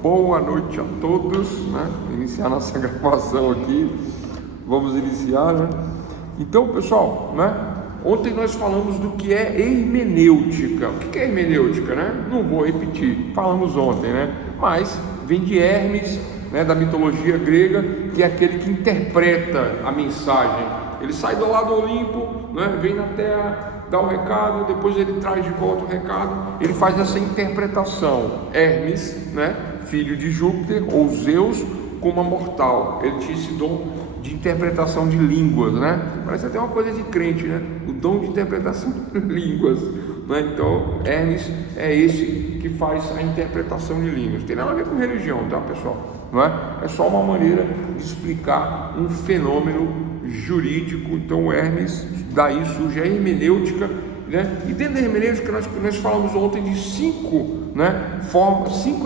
Boa noite a todos, né? Iniciar nossa gravação aqui. Vamos iniciar, né? Então, pessoal, né? Ontem nós falamos do que é hermenêutica. O que é hermenêutica, né? Não vou repetir, falamos ontem, né? Mas vem de Hermes, né? Da mitologia grega, que é aquele que interpreta a mensagem. Ele sai do lado Olimpo, né? Vem na Terra, dá o recado, depois ele traz de volta o recado. Ele faz essa interpretação. Hermes, né? Filho de Júpiter ou Zeus, como a mortal. Ele tinha esse dom de interpretação de línguas, né? Parece até uma coisa de crente, né? O dom de interpretação de línguas, né? Então, Hermes é esse que faz a interpretação de línguas. Não tem nada a ver com religião, tá, pessoal? Não é? É só uma maneira de explicar um fenômeno jurídico. Então, Hermes, daí surge a hermenêutica, né? E dentro da hermenêutica nós falamos ontem de cinco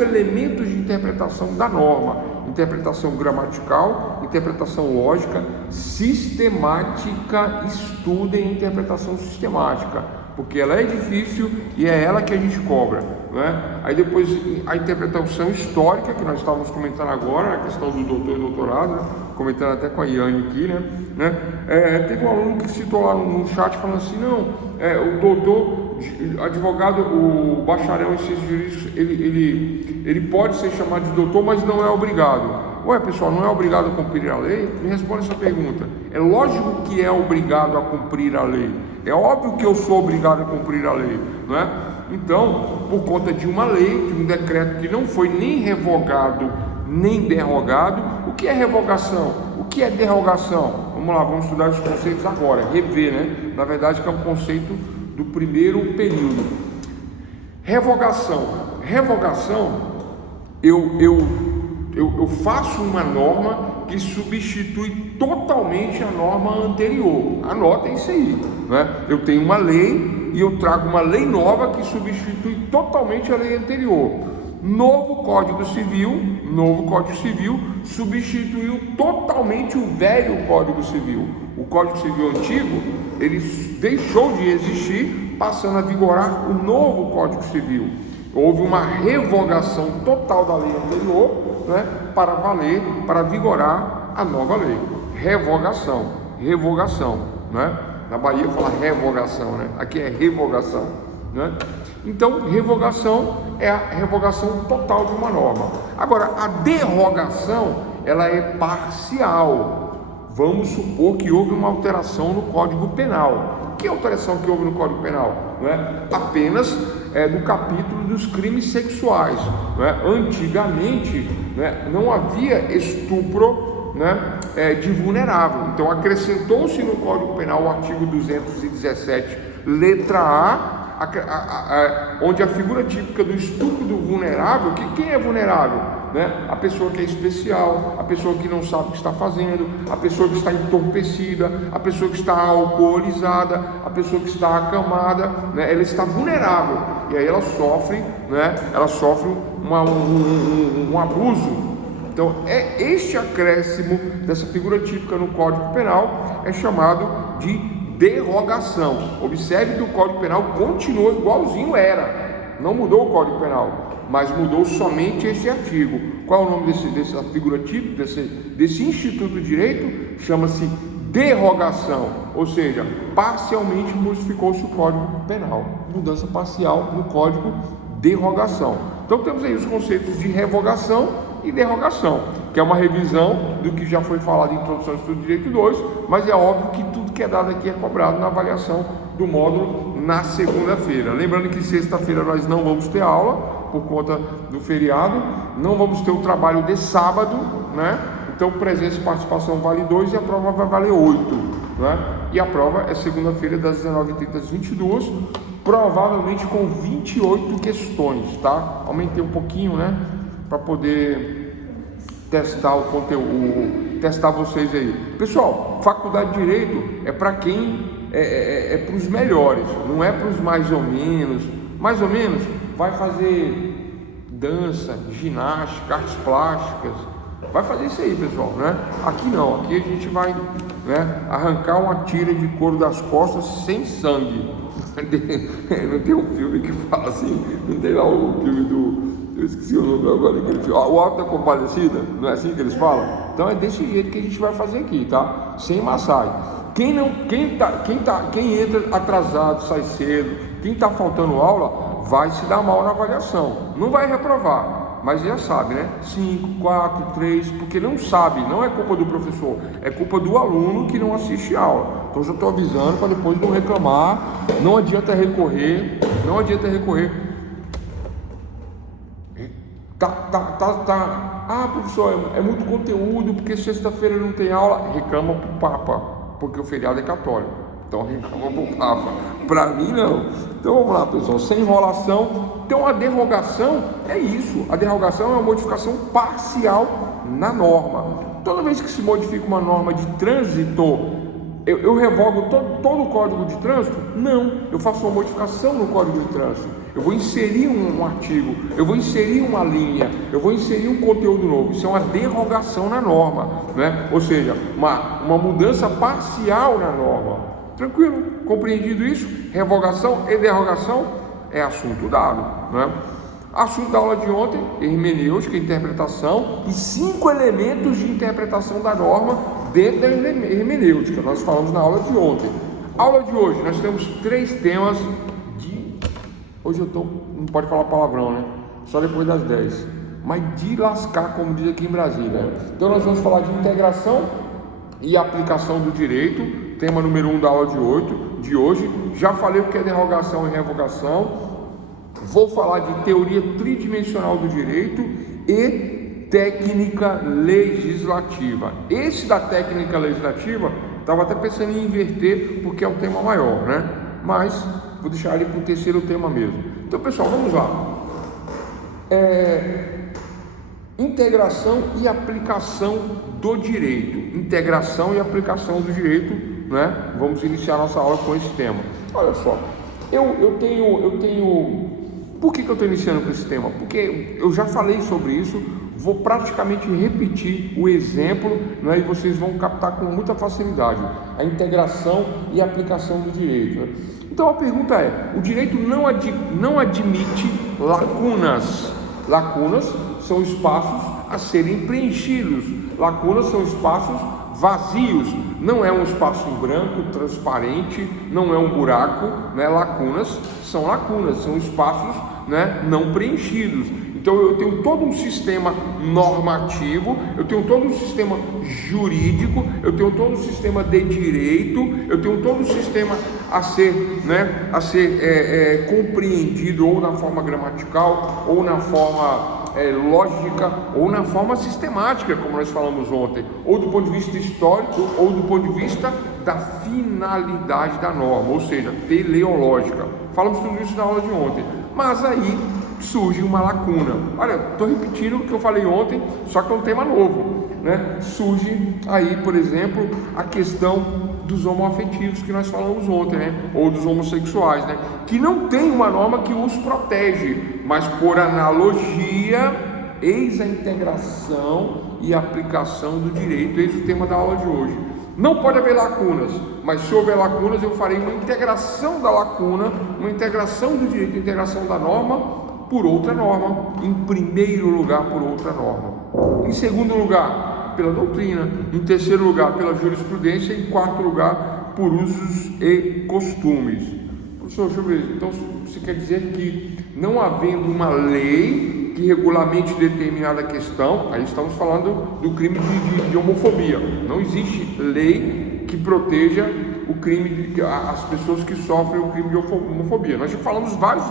elementos de interpretação da norma: interpretação gramatical, interpretação lógica, sistemática. Estudem interpretação sistemática, porque ela é difícil e é ela que a gente cobra, né? Aí depois a interpretação histórica, que nós estávamos comentando agora, a questão do doutor e doutorado, né? Comentando até com a Iane aqui, né? Teve um aluno que citou lá no chat falando assim: não, o doutor, advogado, o bacharel em ciências jurídicas, ele pode ser chamado de doutor, mas não é obrigado. Ué, pessoal, não é obrigado a cumprir a lei? Me responde essa pergunta. É lógico que é obrigado a cumprir a lei. É óbvio que eu sou obrigado a cumprir a lei, não é? Então, por conta de uma lei, de um decreto que não foi nem revogado nem derrogado. O que é revogação? O que é derrogação? Vamos lá, vamos estudar os conceitos agora, rever, né? Na verdade, que é um conceito do primeiro período. Revogação. Eu faço uma norma que substitui totalmente a norma anterior. Anotem isso aí, né? Eu tenho uma lei e eu trago uma lei nova que substitui totalmente a lei anterior. Novo Código Civil substituiu totalmente o velho Código Civil. O Código Civil antigo, ele deixou de existir, passando a vigorar o novo Código Civil. Houve uma revogação total da lei anterior, né, para vigorar a nova lei. Revogação, né? Na Bahia fala revogação, né? Aqui é revogação, né? Então, revogação é a revogação total de uma norma. Agora, a derrogação, ela é parcial. Vamos supor que houve uma alteração no Código Penal. Que alteração que houve no Código Penal? Não é? Apenas no capítulo dos crimes sexuais. Não é? Antigamente, não havia estupro, de vulnerável. Então, acrescentou-se no Código Penal o artigo 217, letra A, onde a figura típica do estupro do vulnerável, quem é vulnerável? A pessoa que é especial, a pessoa que não sabe o que está fazendo, a pessoa que está entorpecida, a pessoa que está alcoolizada, a pessoa que está acamada, ela está vulnerável, e aí ela sofre, um abuso. Então, este acréscimo dessa figura típica no Código Penal é chamado de derrogação. Observe que o Código Penal continuou igualzinho era, não mudou o Código Penal, mas mudou somente esse artigo. Qual é o nome dessa figura típica, desse instituto de direito? Chama-se derrogação, ou seja, parcialmente modificou-se o Código Penal, mudança parcial no Código, derrogação. Então temos aí os conceitos de revogação e derrogação, que é uma revisão do que já foi falado em Introdução ao Estudo de Direito 2, mas é óbvio que tudo que é dado aqui é cobrado na avaliação do módulo na segunda-feira. Lembrando que sexta-feira nós não vamos ter aula, por conta do feriado, não vamos ter o trabalho de sábado, né? Então presença e participação vale 2 e a prova vai valer 8, né? E a prova é segunda-feira das 19h30 às 22h, provavelmente com 28 questões, tá? Aumentei um pouquinho, né? Para poder testar o conteúdo, testar vocês aí. Pessoal, faculdade de Direito é para quem é para os melhores, não é para os mais ou menos. Mais ou menos vai fazer dança, ginástica, artes plásticas, vai fazer isso aí, pessoal, né? Aqui não, aqui a gente vai, arrancar uma tira de couro das costas sem sangue. Não tem um filme que fala assim, não tem lá o filme do Eu esqueci o nome agora. O Alto da Compadecida, não é assim que eles falam? Então é desse jeito que a gente vai fazer aqui, tá? Sem massagem. Quem entra atrasado, sai cedo, quem está faltando aula, vai se dar mal na avaliação. Não vai reprovar, mas já sabe, né? 5, 4, 3, porque não sabe, não é culpa do professor, é culpa do aluno que não assiste aula. Então já estou avisando para depois não reclamar, não adianta recorrer. Ah, professor, é muito conteúdo, porque sexta-feira não tem aula. Reclama para o Papa, porque o feriado é católico. Então reclama para o Papa. Para mim, não. Então vamos lá, pessoal, sem enrolação. Então a derrogação é isso. A derrogação é uma modificação parcial na norma. Toda vez que se modifica uma norma de trânsito, eu revogo todo o código de trânsito? Não, eu faço uma modificação no código de trânsito. Eu vou inserir um artigo, eu vou inserir uma linha, eu vou inserir um conteúdo novo. Isso é uma derrogação na norma, né? Ou seja, uma mudança parcial na norma. Tranquilo? Compreendido isso? Revogação e derrogação é assunto dado, né? Assunto da aula de ontem: hermenêutica, interpretação e 5 elementos de interpretação da norma dentro da hermenêutica. Nós falamos na aula de ontem. Aula de hoje, nós temos 3 temas de... Hoje não pode falar palavrão, né? Só depois das 10. Mas de lascar, como diz aqui em Brasília. Então nós vamos falar de integração e aplicação do direito, tema número 1 da aula de hoje. Já falei o que é derrogação e revogação. Vou falar de teoria tridimensional do direito e técnica legislativa. Esse da técnica legislativa, estava até pensando em inverter, porque é um tema maior, né? Mas vou deixar ele para o terceiro tema mesmo. Então, pessoal, vamos lá. Integração e aplicação do direito. Integração e aplicação do direito, né? Vamos iniciar nossa aula com esse tema. Olha só, eu tenho... Por que eu estou iniciando com esse tema? Porque eu já falei sobre isso, vou praticamente repetir o exemplo, né, e vocês vão captar com muita facilidade a integração e a aplicação do direito, né? Então a pergunta é: o direito não admite lacunas. Lacunas são espaços a serem preenchidos. Lacunas são espaços vazios. Não é um espaço em branco, transparente, não é um buraco, né? Lacunas, são espaços, né, não preenchidos. Então eu tenho todo um sistema normativo, eu tenho todo um sistema jurídico, eu tenho todo um sistema de direito, eu tenho todo um sistema a ser compreendido ou na forma gramatical, ou na forma lógica, ou na forma sistemática, como nós falamos ontem, ou do ponto de vista histórico, ou do ponto de vista da finalidade da norma, ou seja, teleológica. Falamos tudo isso na aula de ontem. Mas aí surge uma lacuna. Olha, estou repetindo o que eu falei ontem, só que é um tema novo, né? Surge aí, por exemplo, a questão dos homoafetivos que nós falamos ontem, né? Ou dos homossexuais, né? Que não tem uma norma que os protege, mas por analogia, eis a integração e aplicação do direito. Eis o tema da aula de hoje. Não pode haver lacunas, mas se houver lacunas, eu farei uma integração da lacuna, uma integração do direito, integração da norma por outra norma. Em primeiro lugar, por outra norma. Em segundo lugar, pela doutrina. Em terceiro lugar, pela jurisprudência. Em quarto lugar, por usos e costumes. Professor, deixa eu ver. Então, você quer dizer que não havendo uma lei que regulamente determinada questão, aí estamos falando do crime de homofobia. Não existe lei que proteja o crime, as pessoas que sofrem o crime de homofobia. Nós já falamos várias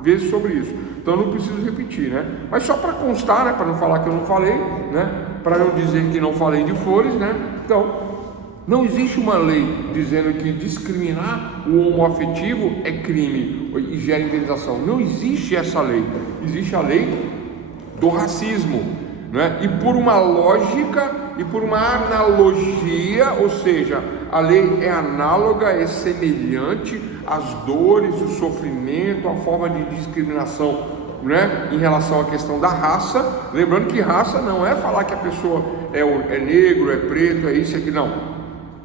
vezes sobre isso, então eu não preciso repetir, né? Mas só para constar, né? Para não falar que eu não falei, né? Para não dizer que não falei de flores, né? Então, não existe uma lei dizendo que discriminar o homoafetivo é crime e gera indenização. Não existe essa lei. Existe a lei do racismo, né? E por uma lógica e por uma analogia, ou seja, a lei é análoga, é semelhante às dores, o sofrimento, a forma de discriminação, né, em relação à questão da raça. Lembrando que raça não é falar que a pessoa é negro, é preto, é isso e aquilo, não.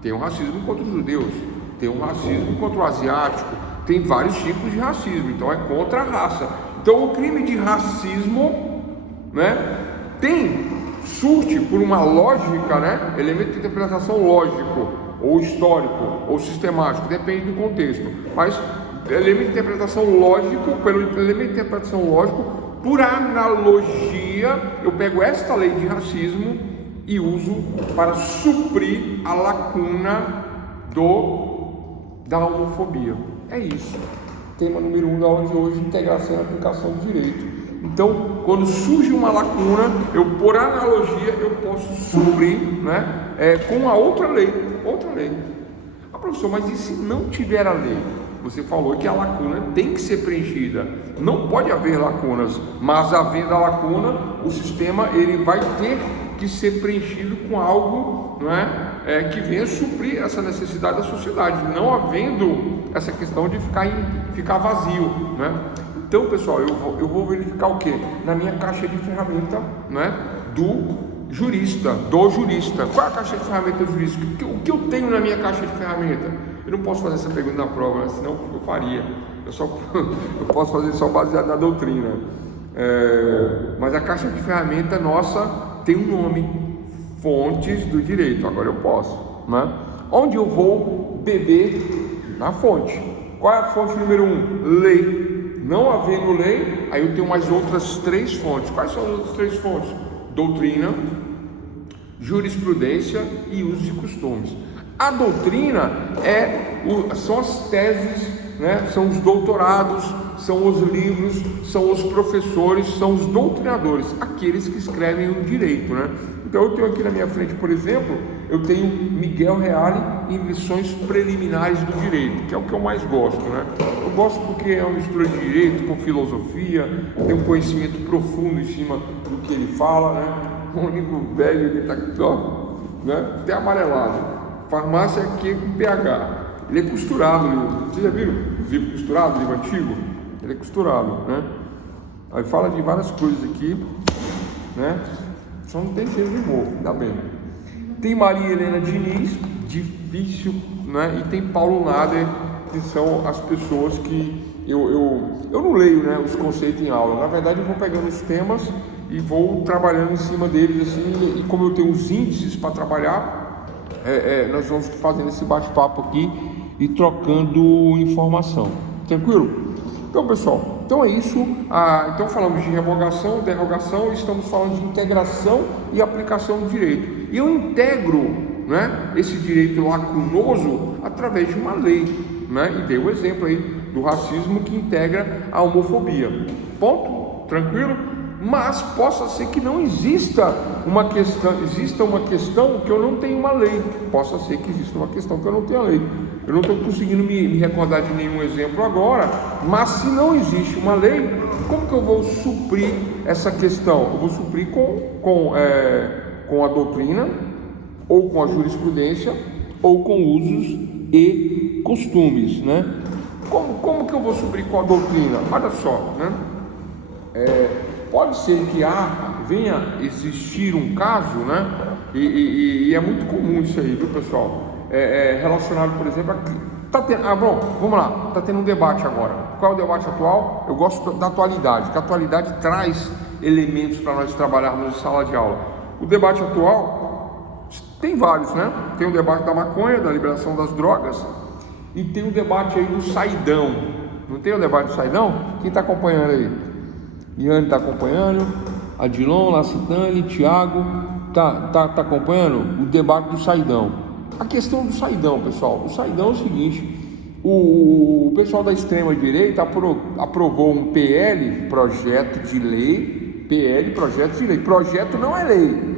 Tem um racismo contra os judeus, tem um racismo contra o asiático, tem vários tipos de racismo, então é contra a raça. Então o crime de racismo, né, surge por uma lógica, né, elemento de interpretação lógico, ou histórico, ou sistemático, depende do contexto, mas elemento de interpretação lógico, pelo elemento de interpretação lógico, por analogia, eu pego esta lei de racismo e uso para suprir a lacuna da homofobia. É isso. Tema número 1 da aula de hoje: integração e aplicação do direito. Então, quando surge uma lacuna, eu, por analogia, eu posso suprir, né, com a outra lei. Ah, professor, mas e se não tiver a lei? Você falou que a lacuna tem que ser preenchida. Não pode haver lacunas, mas havendo a lacuna, o sistema ele vai ter que ser preenchido com algo, não é, que venha suprir essa necessidade da sociedade, não havendo essa questão de ficar vazio, né? Então, pessoal, eu vou verificar o que? Na minha caixa de ferramenta, né, do jurista. Qual é a caixa de ferramenta do jurista? O que eu tenho na minha caixa de ferramenta? Eu não posso fazer essa pergunta na prova, né? Senão eu faria. Eu posso fazer só baseado na doutrina. Mas a caixa de ferramenta nossa tem um nome: fontes do direito. Agora eu posso, né? Onde eu vou beber? Na fonte. Qual é a fonte número 1? Lei. Não havendo lei, aí eu tenho mais outras 3 fontes. Quais são as outras 3 fontes? Doutrina, jurisprudência e usos e costumes. A doutrina são as teses, né? São os doutorados, são os livros, são os professores, são os doutrinadores, aqueles que escrevem o direito, né? Então eu tenho aqui na minha frente, por exemplo, eu tenho Miguel Reale em Lições Preliminares do Direito, que é o que eu mais gosto, né? Eu gosto porque é uma mistura de direito com filosofia, tem um conhecimento profundo em cima do que ele fala, né? Um livro velho, ele está aqui, ó, né? Até amarelado. Farmácia aqui com PH. Ele é costurado, o livro. Vocês já viram? Livro costurado, livro antigo? Ele é costurado, né? Aí fala de várias coisas aqui, né? Só não tem cheiro de mofo, ainda bem. Tem Maria Helena Diniz, difícil, né? E tem Paulo Nader, que são as pessoas que eu não leio, né, os conceitos em aula. Na verdade, eu vou pegando os temas e vou trabalhando em cima deles, assim, e como eu tenho os índices para trabalhar, nós vamos fazendo esse bate-papo aqui e trocando informação. Tranquilo? Então, pessoal, então é isso. Então falamos de revogação, derrogação, estamos falando de integração e aplicação do direito. E eu integro, né, esse direito lacunoso através de uma lei, né? E dei o exemplo aí do racismo que integra a homofobia. Ponto? Tranquilo? Mas possa ser que não exista uma questão que eu não tenho uma lei. Possa ser que exista uma questão que eu não tenha lei. Eu não estou conseguindo me recordar de nenhum exemplo agora, mas se não existe uma lei, como que eu vou suprir essa questão? Eu vou suprir com a doutrina, ou com a jurisprudência, ou com usos e costumes, né? Como que eu vou suprir com a doutrina? Olha só, né? Pode ser que venha existir um caso, né? E é muito comum isso aí, viu, pessoal? Relacionado, por exemplo, vamos lá, está tendo um debate agora. Qual é o debate atual? Eu gosto da atualidade, porque a atualidade traz elementos para nós trabalharmos em sala de aula. O debate atual tem vários, né? Tem o debate da maconha, da liberação das drogas, e tem o debate aí do saidão. Não tem o debate do saidão? Quem está acompanhando aí? Iane está acompanhando, Adilon, Lacitane, Tiago, tá acompanhando o debate do saidão. A questão do saidão, pessoal, o saidão é o seguinte: o pessoal da extrema direita aprovou um projeto de lei, projeto não é lei,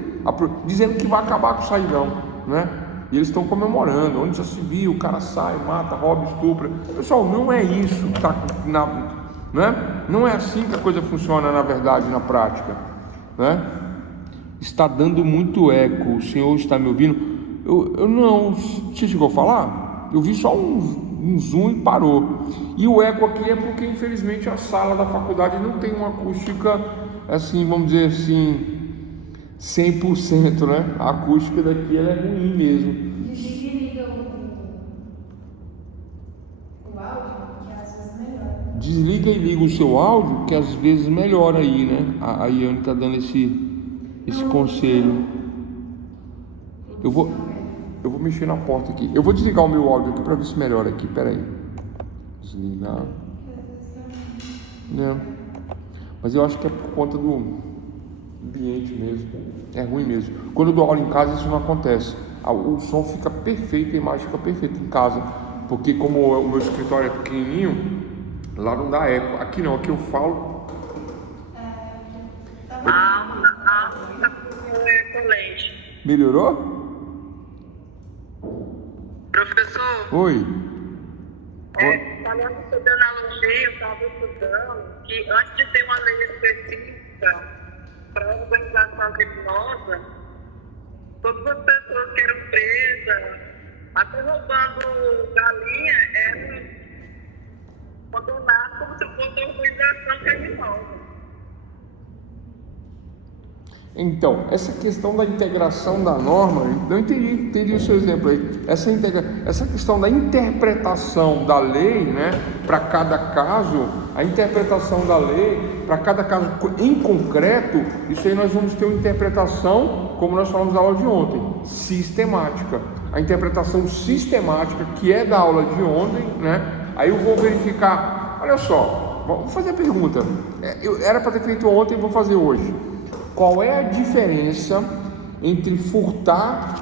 dizendo que vai acabar com o saidão, né? E eles estão comemorando, onde já se viu, o cara sai, mata, rouba, estupra. Pessoal, não é isso que está né? Não é assim que a coisa funciona na verdade, na prática, né? Está dando muito eco. O senhor está me ouvindo? Eu não. Você chegou a falar? Eu vi só um zoom e parou. E o eco aqui é porque infelizmente a sala da faculdade não tem uma acústica assim, vamos dizer assim, 100%, né? A acústica daqui ela é ruim mesmo. desliga e liga o seu áudio, que às vezes melhora aí, né? A Iane está dando esse conselho. Eu vou mexer na porta aqui. Eu vou desligar o meu áudio aqui para ver se melhora aqui. Pera aí. Desligar. Não. Mas eu acho que é por conta do ambiente mesmo. É ruim mesmo. Quando eu dou aula em casa, isso não acontece. O som fica perfeito, a imagem fica perfeita em casa. Porque como o meu escritório é pequenininho, lá não dá eco. Aqui não, aqui eu falo. Melhorou? Professor, Oi. falando sobre analogia, eu estava estudando que antes de ter uma lei específica para a organização criminosa, todas as pessoas que eram presas, até roubando galinha, eram condenadas como se fosse uma organização criminosa. Então, essa questão da integração da norma, eu entendi o seu exemplo aí. Essa questão da interpretação da lei, né, para cada caso, a interpretação da lei para cada caso em concreto, isso aí nós vamos ter uma interpretação, como nós falamos na aula de ontem, sistemática. A interpretação sistemática, que é da aula de ontem, né? Aí eu vou verificar, olha só, vou fazer a pergunta. Era para ter feito ontem, vou fazer hoje. Qual é a diferença entre furtar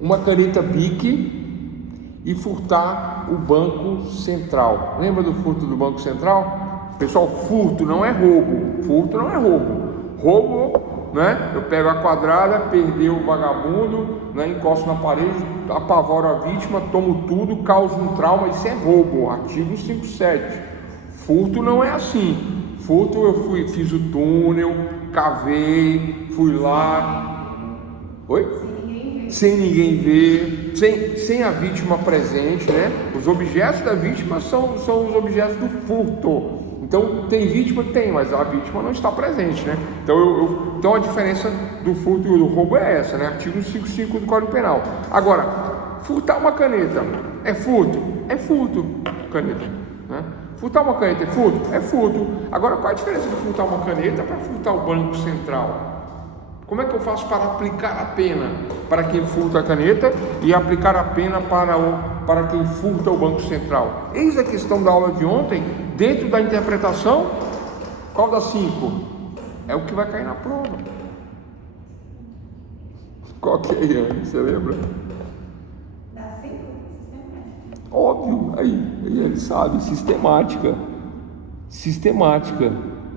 uma caneta Bic e furtar o Banco Central? Lembra do furto do Banco Central? Pessoal, furto não é roubo. Furto não é roubo. Roubo, né? Eu pego a quadrada, perdeu o vagabundo, né? Encosto na parede, apavoro a vítima, tomo tudo, causo um trauma. Isso é roubo. Artigo 57. Furto não é assim. Furto eu fiz o túnel, cavei, fui lá. Oi? Sem ninguém ver, sem a vítima presente, né? Os objetos da vítima são os objetos do furto. Então tem vítima? Tem, mas a vítima não está presente, né? Então a diferença do furto e do roubo é essa, né? Artigo 55 do Código Penal. Agora, furtar uma caneta é furto? É furto, caneta, né? Furtar uma caneta é furto? É furto. Agora, qual a diferença de furtar uma caneta para furtar o Banco Central? Como é que eu faço para aplicar a pena para quem furta a caneta e aplicar a pena para quem furta o Banco Central? Eis a questão da aula de ontem, dentro da interpretação. Qual das 5? É o que vai cair na prova. Qual que é, Iane? Você lembra? Óbvio, aí ele sabe, sistemática,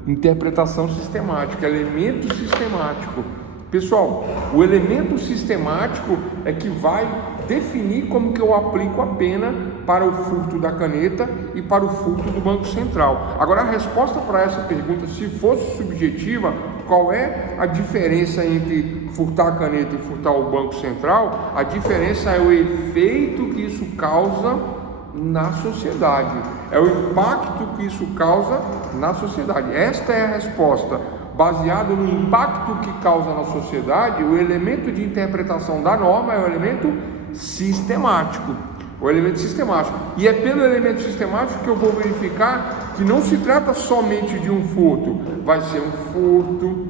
interpretação sistemática, elemento sistemático. Pessoal, o elemento sistemático é que vai definir como que eu aplico a pena para o furto da caneta e para o furto do Banco Central. Agora, a resposta para essa pergunta, se fosse subjetiva, qual é a diferença entre furtar a caneta e furtar o Banco Central? A diferença é o efeito que isso causa na sociedade, é o impacto que isso causa na sociedade. Esta é a resposta. Baseado no impacto que causa na sociedade, o elemento de interpretação da norma é o elemento sistemático. O elemento sistemático. E é pelo elemento sistemático que eu vou verificar que não se trata somente de um furto. Vai ser um furto,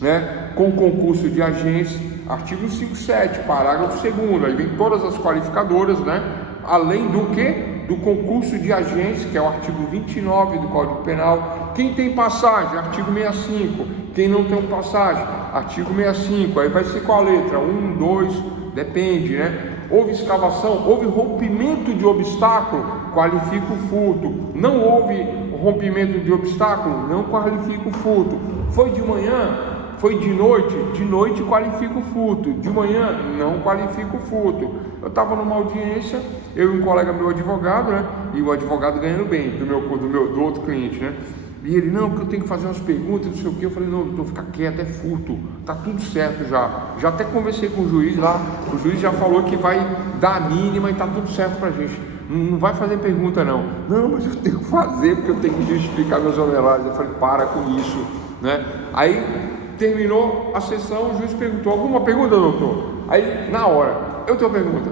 né, com concurso de agentes, artigo 57, parágrafo 2º, aí vem todas as qualificadoras, né, além do que? Do concurso de agentes, que é o artigo 29 do Código Penal. Quem tem passagem? Artigo 65. Quem não tem passagem? Artigo 65. Aí vai ser qual a letra? 1, 2, depende, né? Houve escavação, houve rompimento de obstáculo, qualifica o furto. Não houve rompimento de obstáculo, não qualifica o furto. Foi de manhã? Foi de noite qualifica o furto, de manhã não qualifica o furto. Eu estava numa audiência, eu e um colega meu advogado, né? E o advogado ganhando bem do outro cliente, né? E ele, não, porque eu tenho que fazer umas perguntas, não sei o que. Eu falei, não, doutor, fica quieto, é furto, tá tudo certo já. Já até conversei com o juiz lá, o juiz já falou que vai dar a mínima e tá tudo certo pra gente. Não vai fazer pergunta não. Não, mas eu tenho que fazer, porque eu tenho que justificar meus honorários. Eu falei, para com isso, né? Aí terminou a sessão, o juiz perguntou, alguma pergunta, doutor? Aí, na hora, eu tenho uma pergunta.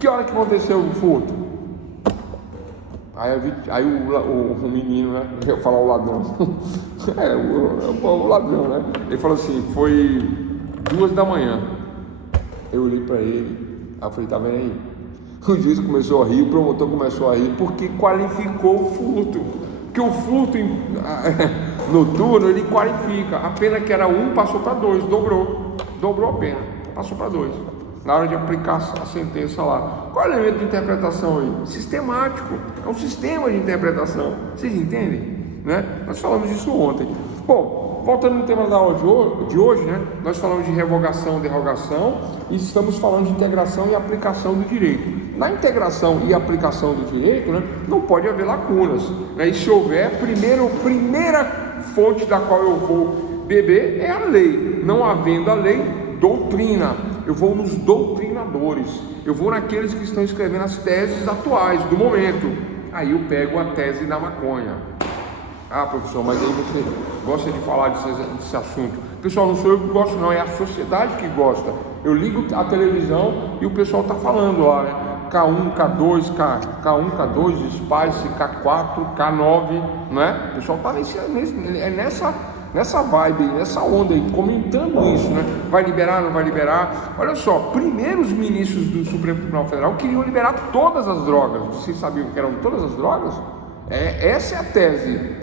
Que hora que aconteceu o furto? Aí o menino, né? Eu ia falar o ladrão. O ladrão, né? Ele falou assim: foi 2 da manhã. Eu olhei para ele, aí eu falei: tá vendo aí? O juiz começou a rir, o promotor começou a rir, porque qualificou o furto. Porque o furto noturno ele qualifica. A pena que era 1 passou para 2, dobrou a pena, passou para 2. Na hora de aplicar a sentença lá. Qual é o elemento de interpretação aí? Sistemático, é um sistema de interpretação. Vocês entendem? Né? Nós falamos disso ontem. Bom, voltando no tema da aula de hoje, né? Nós falamos de revogação, derrogação, e estamos falando de integração e aplicação do direito. Na integração e aplicação do direito, né, não pode haver lacunas, né? E se houver, primeira fonte da qual eu vou beber é a lei. Não havendo a lei, doutrina. Eu vou nos doutrinadores, eu vou naqueles que estão escrevendo as teses atuais do momento. Aí eu pego a tese da maconha. Ah, professor, mas aí você gosta de falar desse assunto. Pessoal, não sou eu que gosto não, é a sociedade que gosta. Eu ligo a televisão e o pessoal está falando lá, né? K1, K2, K1, K2, Spice, K4, K9, né? O pessoal está nessa vibe, nessa onda aí, comentando isso, né? Vai liberar, não vai liberar? Olha só, primeiro os ministros do Supremo Tribunal Federal queriam liberar todas as drogas. Vocês sabiam que eram todas as drogas? Essa é a tese.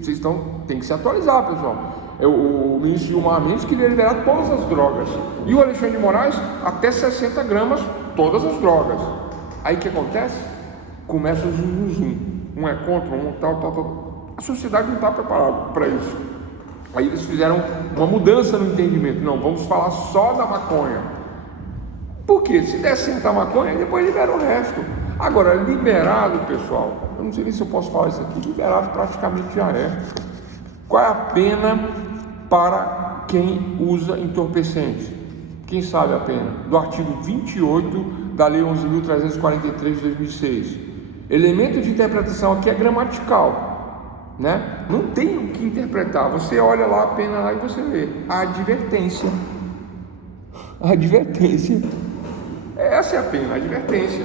Vocês têm que se atualizar, pessoal. O ministro Gilmar Mendes queria liberar todas as drogas. E o Alexandre de Moraes, até 60 gramas, todas as drogas. Aí o que acontece? Começa o zum. Um é contra, um tal. A sociedade não está preparada para isso. Aí eles fizeram uma mudança no entendimento. Não, vamos falar só da maconha. Por quê? Se der sentar maconha, depois libera o resto. Agora, liberado, pessoal, eu não sei nem se eu posso falar isso aqui, liberado praticamente já é. Qual é a pena para quem usa entorpecente? Quem sabe a pena? Do artigo 28 da Lei 11.343 de 2006. Elemento de interpretação aqui é gramatical, né? Não tem o que interpretar. Você olha lá a pena lá e você vê a advertência. A advertência. Essa é a pena, a advertência.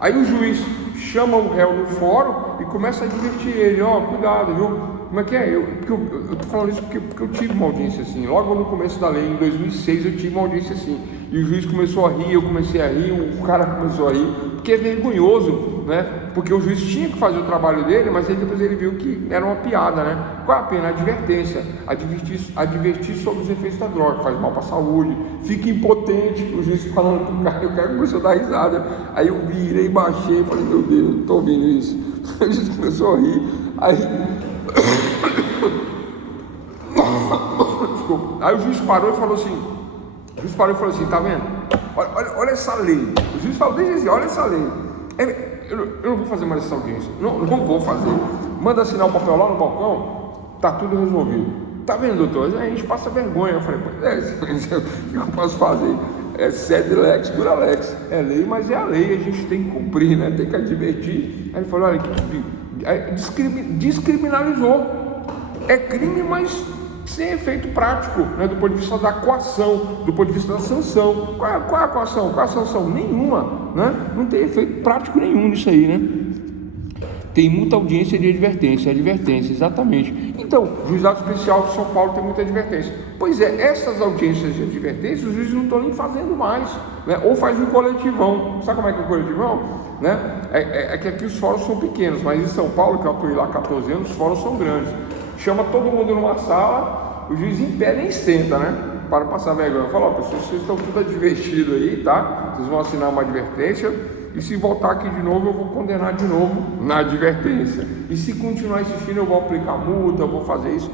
Aí o juiz chama o réu no fórum e começa a advertir ele: ó, cuidado, viu? Como é que é? Eu tô falando isso porque eu tive uma audiência assim. Logo no começo da lei, em 2006, eu tive uma audiência assim. E o juiz começou a rir, eu comecei a rir, o cara começou a rir, porque é vergonhoso, né? Porque o juiz tinha que fazer o trabalho dele, mas aí depois ele viu que era uma piada, né? Qual é a pena? Advertência. Advertir sobre os efeitos da droga, faz mal para a saúde, fica impotente. O juiz falando pro cara, o cara começou a dar risada. Aí eu virei, baixei e falei: meu Deus, não tô ouvindo isso. O juiz começou a rir. Desculpa. Aí o juiz parou e falou assim: tá vendo? Olha essa lei. O juiz falou desde assim: olha essa lei. Eu não vou fazer mais essa audiência. Não vou fazer. Manda assinar o papel lá no balcão, tá tudo resolvido. Tá vendo, doutor? A gente passa vergonha. Eu falei: o que eu posso fazer? É sed lex dura lex. É lei, mas é a lei. A gente tem que cumprir, né? Tem que advertir. Aí ele falou: olha, descriminalizou. É crime, mas sem efeito prático, né? Do ponto de vista da coação, do ponto de vista da sanção. Qual é a coação? Qual é a sanção? Nenhuma, né? Não tem efeito prático nenhum nisso aí, né? Tem muita audiência de advertência, exatamente. Então, o Juizado Especial de São Paulo tem muita advertência. Pois é, essas audiências de advertência, os juízes não estão nem fazendo mais, né? Ou faz um coletivão. Sabe como é que é o coletivão? Né? É que aqui os fóruns são pequenos, mas em São Paulo, que eu atuei lá há 14 anos, os fóruns são grandes. Chama todo mundo numa sala, o juiz em pé nem senta, né? Para passar vergonha. Fala: ó, pessoal, vocês estão tudo advertidos aí, tá? Vocês vão assinar uma advertência, e se voltar aqui de novo, eu vou condenar de novo na advertência. E se continuar insistindo, eu vou aplicar multa, eu vou fazer isso.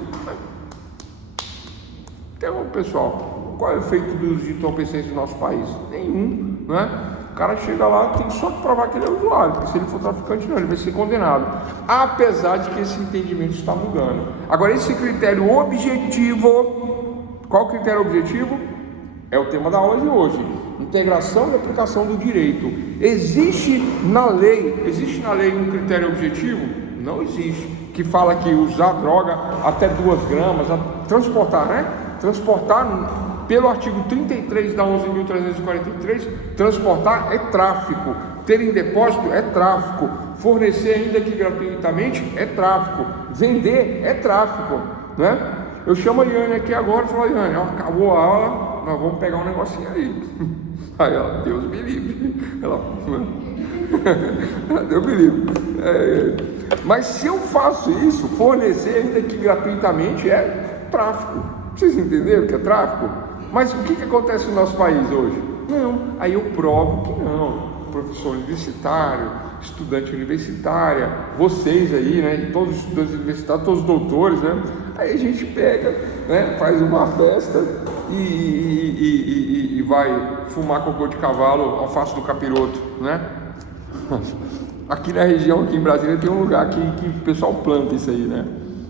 Então, pessoal, qual é o efeito do uso de entorpecentes no nosso país? Nenhum, né? O cara chega lá, tem só que provar que ele é usuário, porque se ele for traficante, não, ele vai ser condenado. Apesar de que esse entendimento está mudando. Agora, esse critério objetivo, qual o critério objetivo? É o tema da aula de hoje. Integração e aplicação do direito. Existe na lei um critério objetivo? Não existe. Que fala que usar droga até 2 gramas, transportar, né? Transportar, pelo artigo 33 da 11.343, transportar é tráfico. ter em depósito é tráfico, fornecer ainda que gratuitamente é tráfico, vender é tráfico, né? Eu chamo a Iane aqui agora e falo: Iane, acabou a aula, nós vamos pegar um negocinho aí. Aí ela: Deus me livre. Ela: Deus me livre. Mas se eu faço isso, fornecer ainda que gratuitamente é tráfico. Vocês entenderam o que é tráfico? Mas o que acontece no nosso país hoje? Não, aí eu provo que não. Professor universitário, estudante universitária, vocês aí, né, todos os estudantes universitários, todos os doutores, né, aí a gente pega, né, faz uma festa e vai fumar cocô de cavalo, alface do capiroto, né? Aqui na região, aqui em Brasília, tem um lugar que o pessoal planta isso aí, né?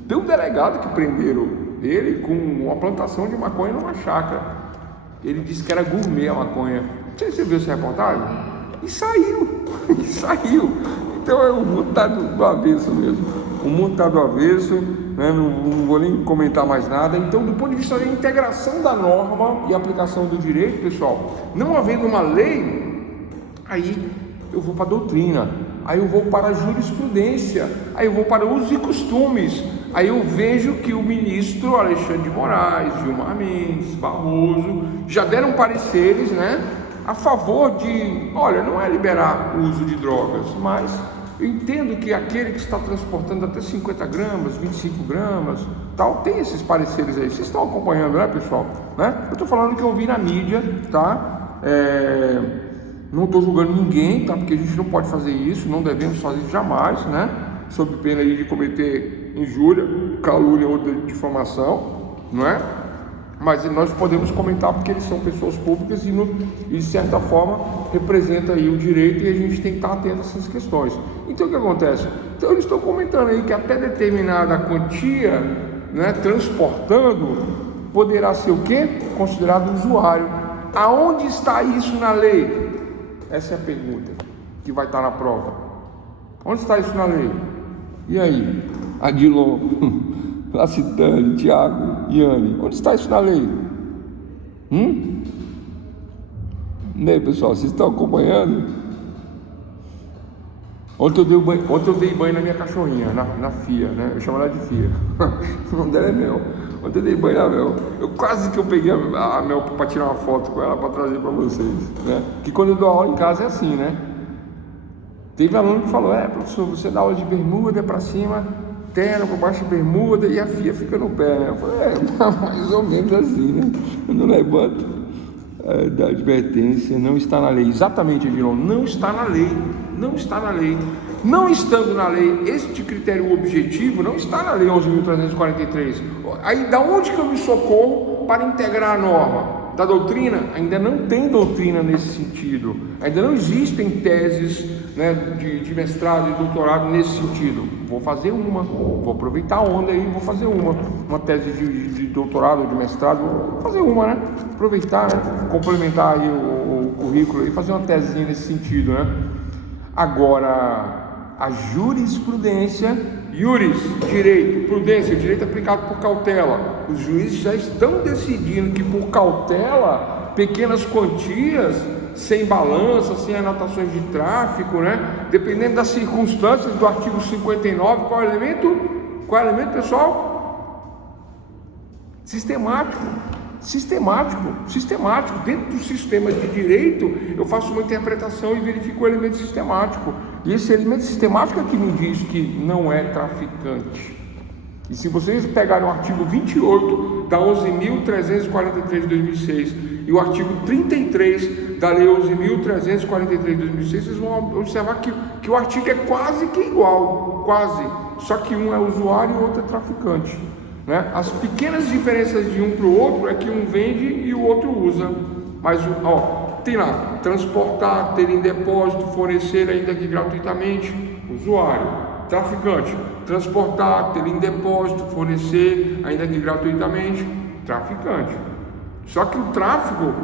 Tem um delegado que prenderam ele com uma plantação de maconha numa chácara. Ele disse que era gourmet a maconha. Não sei se você viu essa reportagem. E saiu. Então o mundo está do avesso mesmo. O mundo está do avesso, né? Não vou nem comentar mais nada. Então, do ponto de vista da integração da norma e aplicação do direito, pessoal, não havendo uma lei, aí eu vou para a doutrina, aí eu vou para a jurisprudência, aí eu vou para usos e costumes. Aí eu vejo que o ministro Alexandre de Moraes, Gilmar Mendes, Barroso já deram pareceres, né, a favor de, olha, não é liberar o uso de drogas, mas eu entendo que aquele que está transportando até 50 gramas, 25 gramas, tal, tem esses pareceres aí. Vocês estão acompanhando, né, pessoal? Né? Eu estou falando que eu vi na mídia, tá? Não estou julgando ninguém, tá? Porque a gente não pode fazer isso, não devemos fazer isso jamais, né? Sob pena aí de cometer injúria, calúnia ou difamação, não é? Mas nós podemos comentar porque eles são pessoas públicas e de certa forma representa aí o direito, e a gente tem que estar atento a essas questões. Então o que acontece? Então eles estão comentando aí que até determinada quantia, né, transportando, poderá ser o quê? Considerado usuário. Aonde está isso na lei? Essa é a pergunta que vai estar na prova. Onde está isso na lei? E aí? Adilon, Lacitane, Tiago, Iane, onde está isso na lei? E aí, pessoal, vocês estão acompanhando? Ontem eu dei banho na minha cachorrinha, na Fia, né? Eu chamo ela de Fia. O nome dela é Mel. Ontem eu dei banho na Mel. Quase que eu peguei a Mel para tirar uma foto com ela para trazer para vocês, né? Que quando eu dou aula em casa é assim, né? Teve aluno que falou: professor, você dá aula de bermuda para cima, terno para baixo, bermuda, e a Fia fica no pé, né? Eu falei: mais ou menos assim, né? Eu não levanto da advertência, não está na lei. Exatamente, Edilon, não está na lei. Não está na lei. Não estando na lei, este critério objetivo não está na lei 11.343. Aí, da onde que eu me socorro para integrar a norma? Da doutrina? Ainda não tem doutrina nesse sentido. Ainda não existem teses, né, de mestrado e doutorado nesse sentido. Vou fazer uma, vou aproveitar a onda aí, vou fazer uma tese de doutorado ou de mestrado, vou fazer uma, né? Aproveitar, né? Complementar aí o currículo e fazer uma tesezinha nesse sentido, né? Agora, a jurisprudência, direito, prudência, direito aplicado por cautela. Os juízes já estão decidindo que por cautela, pequenas quantias, sem balança, sem anotações de tráfico, né? Dependendo das circunstâncias do artigo 59, qual é o elemento? Qual é o elemento, pessoal? Sistemático. Dentro do sistema de direito, eu faço uma interpretação e verifico o elemento sistemático. E esse elemento sistemático é que me diz que não é traficante. E se vocês pegarem o artigo 28 da 11.343 de 2006 e o artigo 33 da lei 11.343 de 2006, vocês vão observar que o artigo é quase que igual, quase. Só que um é usuário e o outro é traficante. Né? As pequenas diferenças de um para o outro é que um vende e o outro usa. Mas, tem lá: transportar, ter em depósito, fornecer ainda que gratuitamente, usuário. Traficante: transportar, ter em depósito, fornecer ainda que gratuitamente, traficante. Só que o tráfico,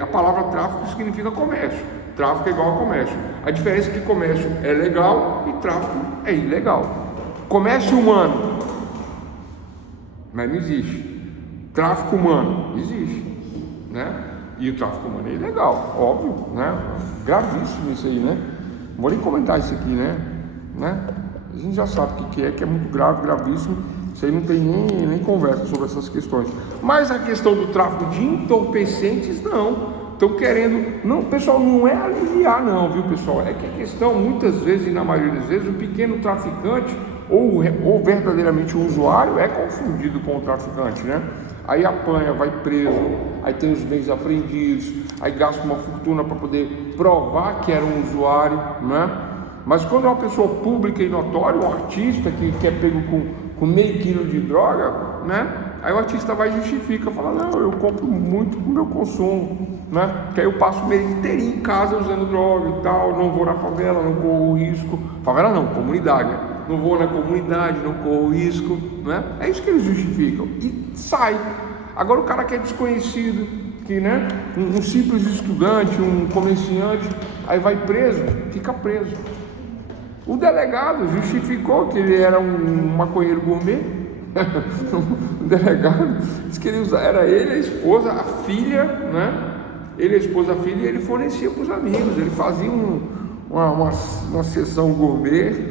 a palavra tráfico significa comércio. Tráfico é igual a comércio. A diferença é que comércio é legal e tráfico é ilegal. Comércio humano, mas não existe. Tráfico humano existe, né? E o tráfico humano é ilegal, óbvio, né? Gravíssimo isso aí, né? Não vou nem comentar isso aqui, né? A gente já sabe o que é muito grave, gravíssimo. Isso aí não tem nem conversa sobre essas questões. Mas a questão do tráfico de entorpecentes, não. Estão querendo... Não, pessoal, não é aliviar não, viu, pessoal? É que a questão, muitas vezes, e na maioria das vezes, o pequeno traficante ou verdadeiramente o usuário é confundido com o traficante, né? Aí apanha, vai preso, aí tem os bens apreendidos, aí gasta uma fortuna para poder provar que era um usuário, né? Mas quando é uma pessoa pública e notória, um artista que é pego com meio quilo de droga, né? Aí o artista vai e justifica, fala, não, eu compro muito pro meu consumo, né? Que aí eu passo o mês inteirinho em casa usando droga e tal, não vou na favela, não corro risco. Favela não, comunidade, né? Não vou na comunidade, não corro risco, né? É isso que eles justificam e sai. Agora o cara que é desconhecido, que, né? Um simples estudante, um comerciante, aí vai preso, fica preso. O delegado justificou que ele era um maconheiro gourmet. O delegado disse que era ele, a esposa, a filha, né? Ele, a esposa, a filha, e ele fornecia para os amigos. Ele fazia uma sessão gourmet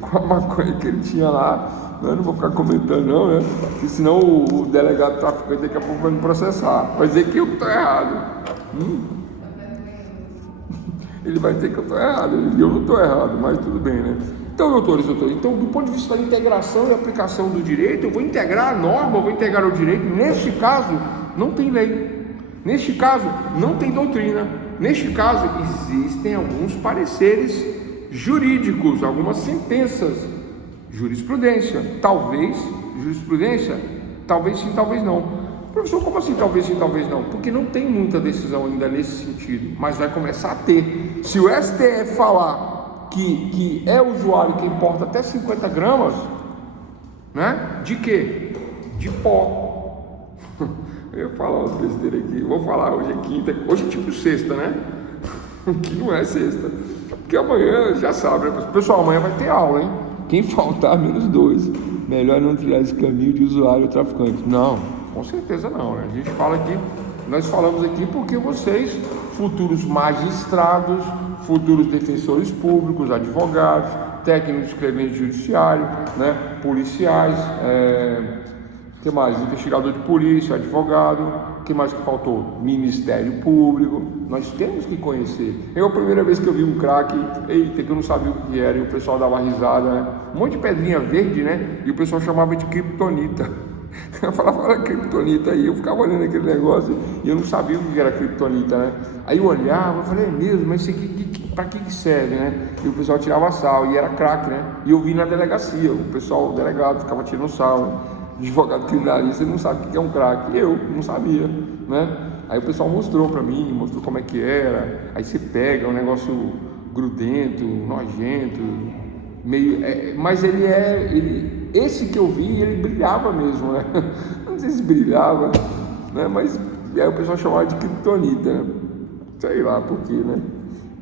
com a maconha que ele tinha lá. Eu não vou ficar comentando não, né? Porque senão o delegado traficante daqui a pouco vai me processar. Vai dizer que eu estou errado. Ele vai dizer que eu estou errado. E eu não estou errado, mas tudo bem, né? Então, doutores, então, do ponto de vista da integração e aplicação do direito, eu vou integrar a norma, eu vou integrar o direito. Neste caso, não tem lei. Neste caso, não tem doutrina. Neste caso, existem alguns pareceres jurídicos, algumas sentenças, jurisprudência. Talvez, jurisprudência, talvez sim, talvez não. Professor, como assim talvez sim, talvez não? Porque não tem muita decisão ainda nesse sentido, mas vai começar a ter. Se o STF falar que é usuário que importa até 50 gramas, né? De quê? De pó. Eu ia falar uma besteira aqui, vou falar, hoje é quinta, hoje é tipo sexta, né? Que não é sexta, porque amanhã já sabe, né? Pessoal, amanhã vai ter aula, hein? Quem faltar, menos 2. Melhor não trilhar esse caminho de usuário traficante. Não, com certeza não, né? A gente fala aqui, nós falamos aqui porque vocês, futuros magistrados, futuros defensores públicos, advogados, técnicos de escrevente judiciário, né? Policiais, que mais? Investigador de polícia, advogado, o que mais que faltou? Ministério Público. Nós temos que conhecer. Eu, a primeira vez que eu vi um crack, eita, que eu não sabia o que era, e o pessoal dava risada, né? Um monte de pedrinha verde, né? E o pessoal chamava de criptonita. Eu falava, olha, criptonita aí, eu ficava olhando aquele negócio e eu não sabia o que era criptonita, né? Aí eu olhava, eu falei, é mesmo, mas isso aqui, pra que serve, né? E o pessoal tirava sal, e era crack, né? E eu vi na delegacia, o pessoal, o delegado, ficava tirando sal, advogado criminalista, ele não sabe o que é um crack, eu não sabia, né? Aí o pessoal mostrou pra mim, mostrou como é que era, aí você pega, é um negócio grudento, nojento, meio, mas esse que eu vi, ele brilhava mesmo, né? Não sei se brilhava, né? Mas aí o pessoal chamava de criptonita, né? Sei lá por quê, né?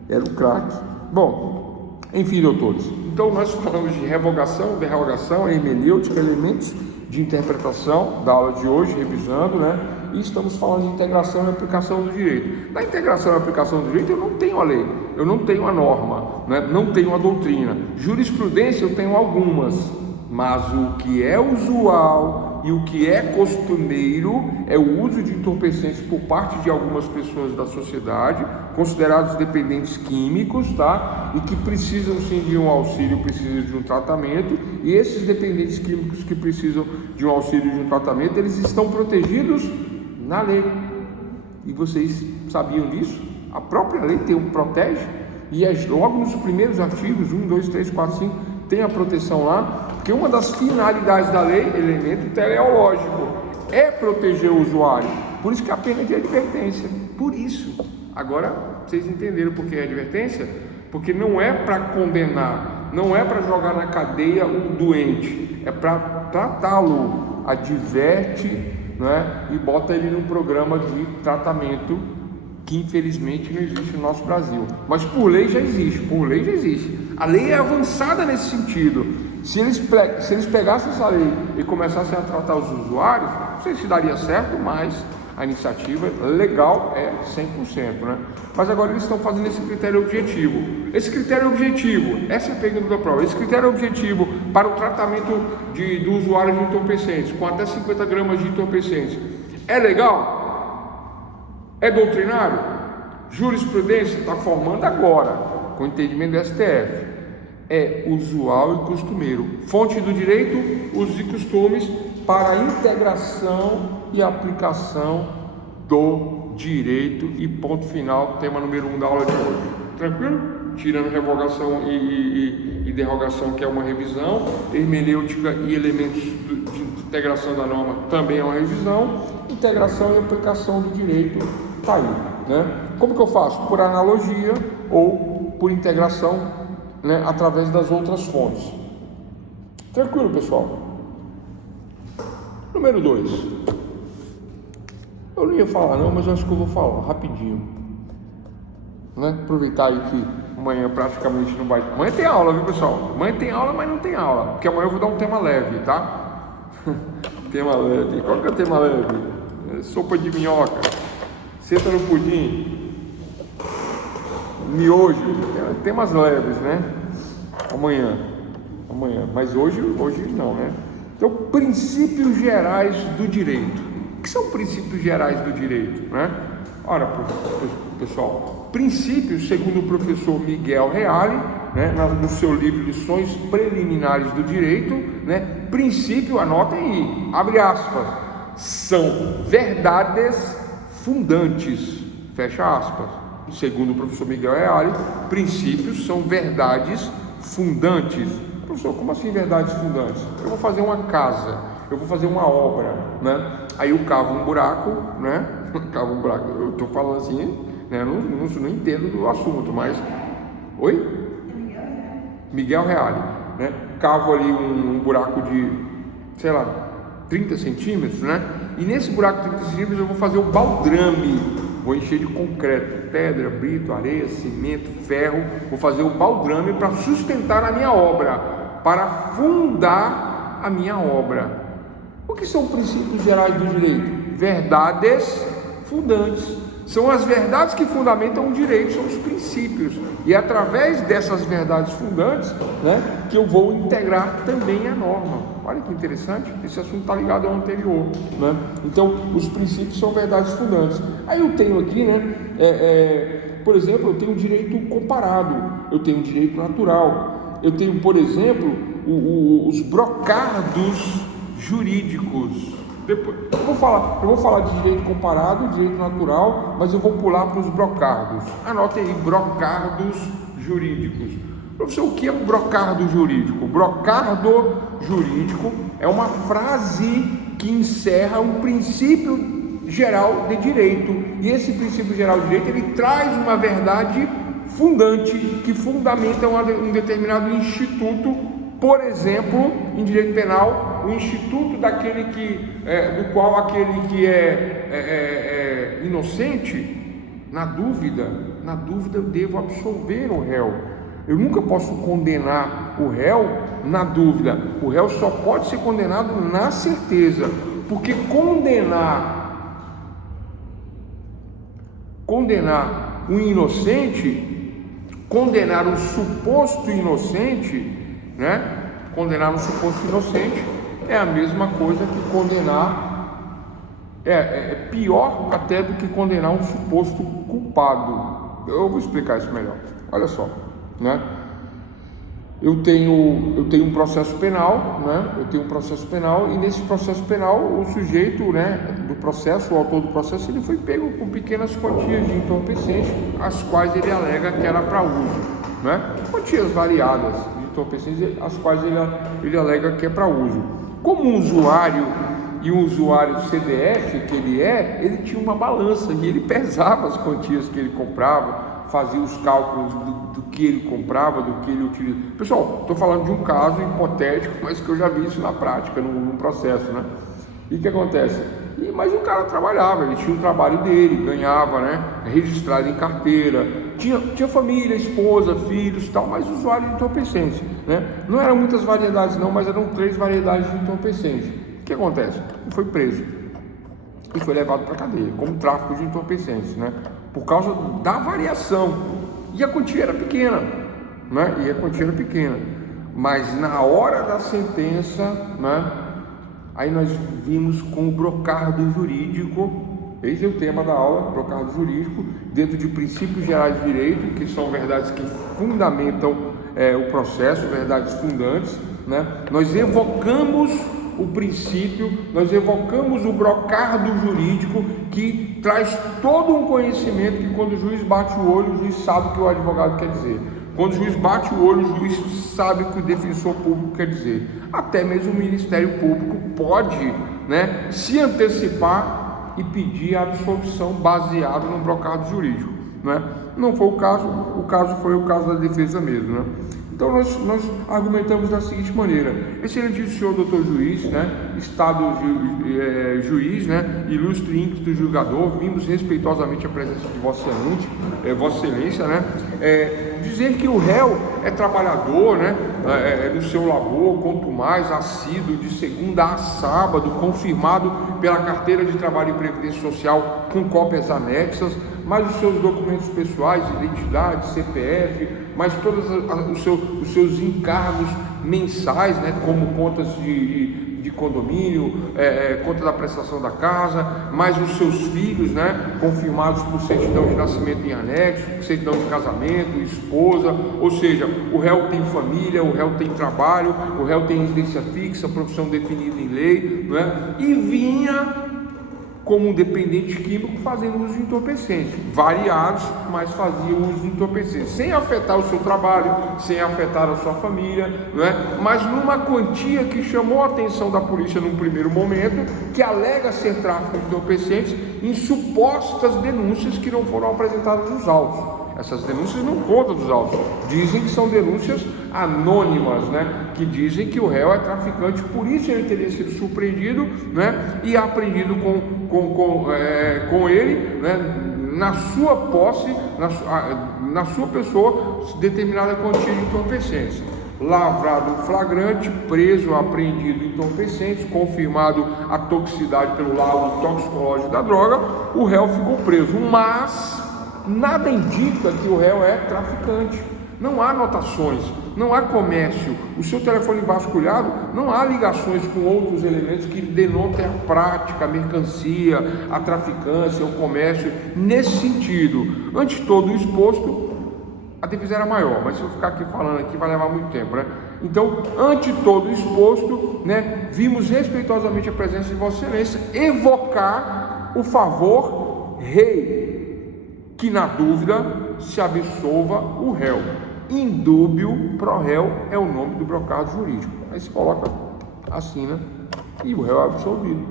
Era um crack. Bom, enfim, doutores, então nós falamos de revogação, derrogação, hermenêutica, elementos de interpretação da aula de hoje, revisando, né? E estamos falando de integração e aplicação do direito. Na integração e aplicação do direito eu não tenho a lei, eu não tenho a norma, né? Não tenho a doutrina. Jurisprudência eu tenho algumas, mas o que é usual e o que é costumeiro é o uso de entorpecentes por parte de algumas pessoas da sociedade, considerados dependentes químicos, tá? E que precisam sim de um auxílio, precisam de um tratamento, e esses dependentes químicos que precisam de um auxílio, de um tratamento, eles estão protegidos na lei. E vocês sabiam disso? A própria lei protege, e logo nos primeiros artigos, 1, 2, 3, 4, 5, tem a proteção lá, porque uma das finalidades da lei, elemento teleológico, é proteger o usuário. Por isso que a pena é de advertência. Por isso. Agora, vocês entenderam por que é advertência? Porque não é para condenar, não é para jogar na cadeia o doente, é para tratá-lo, adverte, né? E bota ele num programa de tratamento que infelizmente não existe no nosso Brasil, mas por lei já existe, a lei é avançada nesse sentido. Se eles pegassem essa lei e começassem a tratar os usuários, não sei se daria certo, mas a iniciativa legal é 100%, né? Mas agora eles estão fazendo esse critério objetivo. Esse critério objetivo, essa é a pergunta da prova, esse critério objetivo para o tratamento do usuário de entorpecentes, com até 50 gramas de entorpecentes, é legal? É doutrinário? Jurisprudência está formando agora, com o entendimento do STF. É usual e costumeiro. Fonte do direito, usos e costumes para a integração e aplicação do direito e ponto final, tema número 1 da aula de hoje. Tranquilo? Tirando revogação e derrogação, que é uma revisão, hermenêutica e elementos de integração da norma também é uma revisão, integração e aplicação do direito está aí, né? Como que eu faço? Por analogia ou por integração, né, através das outras fontes. Tranquilo, pessoal? Número 2. Eu não ia falar não, mas eu acho que eu vou falar rapidinho, né? Aproveitar aí que amanhã praticamente não vai. Amanhã tem aula, viu, pessoal? Amanhã tem aula, mas não tem aula, porque amanhã eu vou dar um tema leve, tá? Tema leve. Qual que é o tema leve? Sopa de minhoca. Senta no pudim. Miojo, temas leves, né? Amanhã, mas hoje não, né? Então, princípios gerais do direito. O que são princípios gerais do direito, né? Ora, pessoal, princípios, segundo o professor Miguel Reale, né, no seu livro Lições Preliminares do Direito, né? Princípio, anotem aí, abre aspas, são verdades fundantes, fecha aspas. Segundo o professor Miguel Reale, princípios são verdades fundantes. Professor, como assim verdades fundantes? Eu vou fazer uma casa, eu vou fazer uma obra, né? Aí eu cavo um buraco, né? Cavo um buraco, eu estou falando assim, né? Não entendo do assunto, mas... Oi? Miguel Reale, né? Cavo ali um buraco de, sei lá, 30 centímetros, né? E nesse buraco de 30 centímetros eu vou fazer o baldrame. Vou encher de concreto, pedra, brito, areia, cimento, ferro. Vou fazer o baldrame para sustentar a minha obra, para fundar a minha obra. O que são princípios gerais do direito? Verdades fundantes. São as verdades que fundamentam o direito, são os princípios. E é através dessas verdades fundantes, né, que eu vou integrar também a norma. Olha que interessante, esse assunto está ligado ao anterior, né? Então, os princípios são verdades fundantes. Aí eu tenho aqui, né, por exemplo, eu tenho direito comparado, eu tenho direito natural, eu tenho, por exemplo, os brocardos jurídicos. Depois, eu vou falar de direito comparado, direito natural, mas eu vou pular para os brocardos. Anote aí, brocardos jurídicos. Professor, o que é um brocardo jurídico? Brocardo jurídico é uma frase que encerra um princípio geral de direito. E esse princípio geral de direito, ele traz uma verdade fundante que fundamenta um determinado instituto. Por exemplo, em direito penal, o instituto daquele do qual aquele que é inocente, na dúvida eu devo absolver o réu. Eu nunca posso condenar o réu na dúvida. O réu só pode ser condenado na certeza, porque condenar um inocente, condenar um suposto inocente, né? Condenar um suposto inocente é a mesma coisa que condenar, é pior até do que condenar um suposto culpado. Eu vou explicar isso melhor. Olha só, né? Eu tenho um processo penal, né? Eu tenho um processo penal, e nesse processo penal o sujeito, né, do processo, o autor do processo, ele foi pego com pequenas quantias de entorpecente, as quais ele alega que era para uso, né? Quantias variadas de entorpecentes, as quais ele alega que é para uso. Como um usuário e um usuário CDF que ele tinha uma balança e ele pesava as quantias que ele comprava, fazia os cálculos do que ele comprava, do que ele utilizava. Pessoal, estou falando de um caso hipotético, mas que eu já vi isso na prática, num processo, né? E o que acontece? Mas o cara trabalhava, ele tinha o trabalho dele, ganhava, né? Registrado em carteira, tinha família, esposa, filhos e tal, mas usuário de entorpecente, né? Não eram muitas variedades não, mas eram 3 variedades de entorpecente. O que acontece? Ele foi preso. e foi levado para a cadeia, como tráfico de entorpecentes, né? Por causa da variação. E a quantia era pequena, né? Mas na hora da sentença, né? Aí nós vimos com o brocardo jurídico. Esse é o tema da aula, brocardo jurídico, dentro de princípios gerais de direito, que são verdades que fundamentam o processo, verdades fundantes, né? Nós evocamos o princípio, nós evocamos o brocardo jurídico, que traz todo um conhecimento que quando o juiz bate o olho, o juiz sabe o que o advogado quer dizer. Quando o juiz bate o olho, o juiz sabe o que o defensor público quer dizer. Até mesmo o Ministério Público pode, né, se antecipar e pedir a absolvição baseado no brocardo jurídico, né? Não foi o caso foi o caso da defesa mesmo, né? Então nós argumentamos da seguinte maneira: excelentíssimo senhor doutor juiz, né, estado juiz, né, ilustre ínclito julgador, vimos respeitosamente a presença de vossa excelência, né, dizer que o réu é trabalhador, né, no seu labor, quanto mais assíduo, de segunda a sábado, confirmado pela carteira de trabalho e previdência social com cópias anexas, mais os seus documentos pessoais, identidade, CPF, mais todos os seus encargos mensais, né, como contas de condomínio, conta da prestação da casa, mais os seus filhos, né, confirmados por certidão de nascimento em anexo, certidão de casamento, esposa, ou seja, o réu tem família, o réu tem trabalho, o réu tem residência fixa, profissão definida em lei, né, e vinha como um dependente químico fazendo uso de entorpecentes, variados, mas fazia uso de entorpecentes, sem afetar o seu trabalho, sem afetar a sua família, não é? Mas numa quantia que chamou a atenção da polícia num primeiro momento, que alega ser tráfico de entorpecentes em supostas denúncias que não foram apresentadas nos autos. Essas denúncias não contam dos autos, dizem que são denúncias anônimas, né? Que dizem que o réu é traficante, por isso ele teria sido surpreendido, né? E apreendido com ele, né? Na sua posse, na sua pessoa, determinada quantia de entorpecentes. Lavrado flagrante, preso, apreendido entorpecentes, confirmado a toxicidade pelo laudo toxicológico da droga, o réu ficou preso, mas nada indica que o réu é traficante. Não há anotações, não há comércio, o seu telefone vasculhado, não há ligações com outros elementos que denotem a prática, a mercancia, a traficância, o comércio, nesse sentido. Ante todo o exposto, a defesa era maior, mas se eu ficar aqui falando aqui vai levar muito tempo, né? Então, ante todo o exposto, né, vimos respeitosamente a presença de Vossa Excelência evocar o favor rei, que na dúvida se absolva o réu. Indúbio pro réu é o nome do brocardo jurídico. Aí se coloca, assina e o réu é absolvido,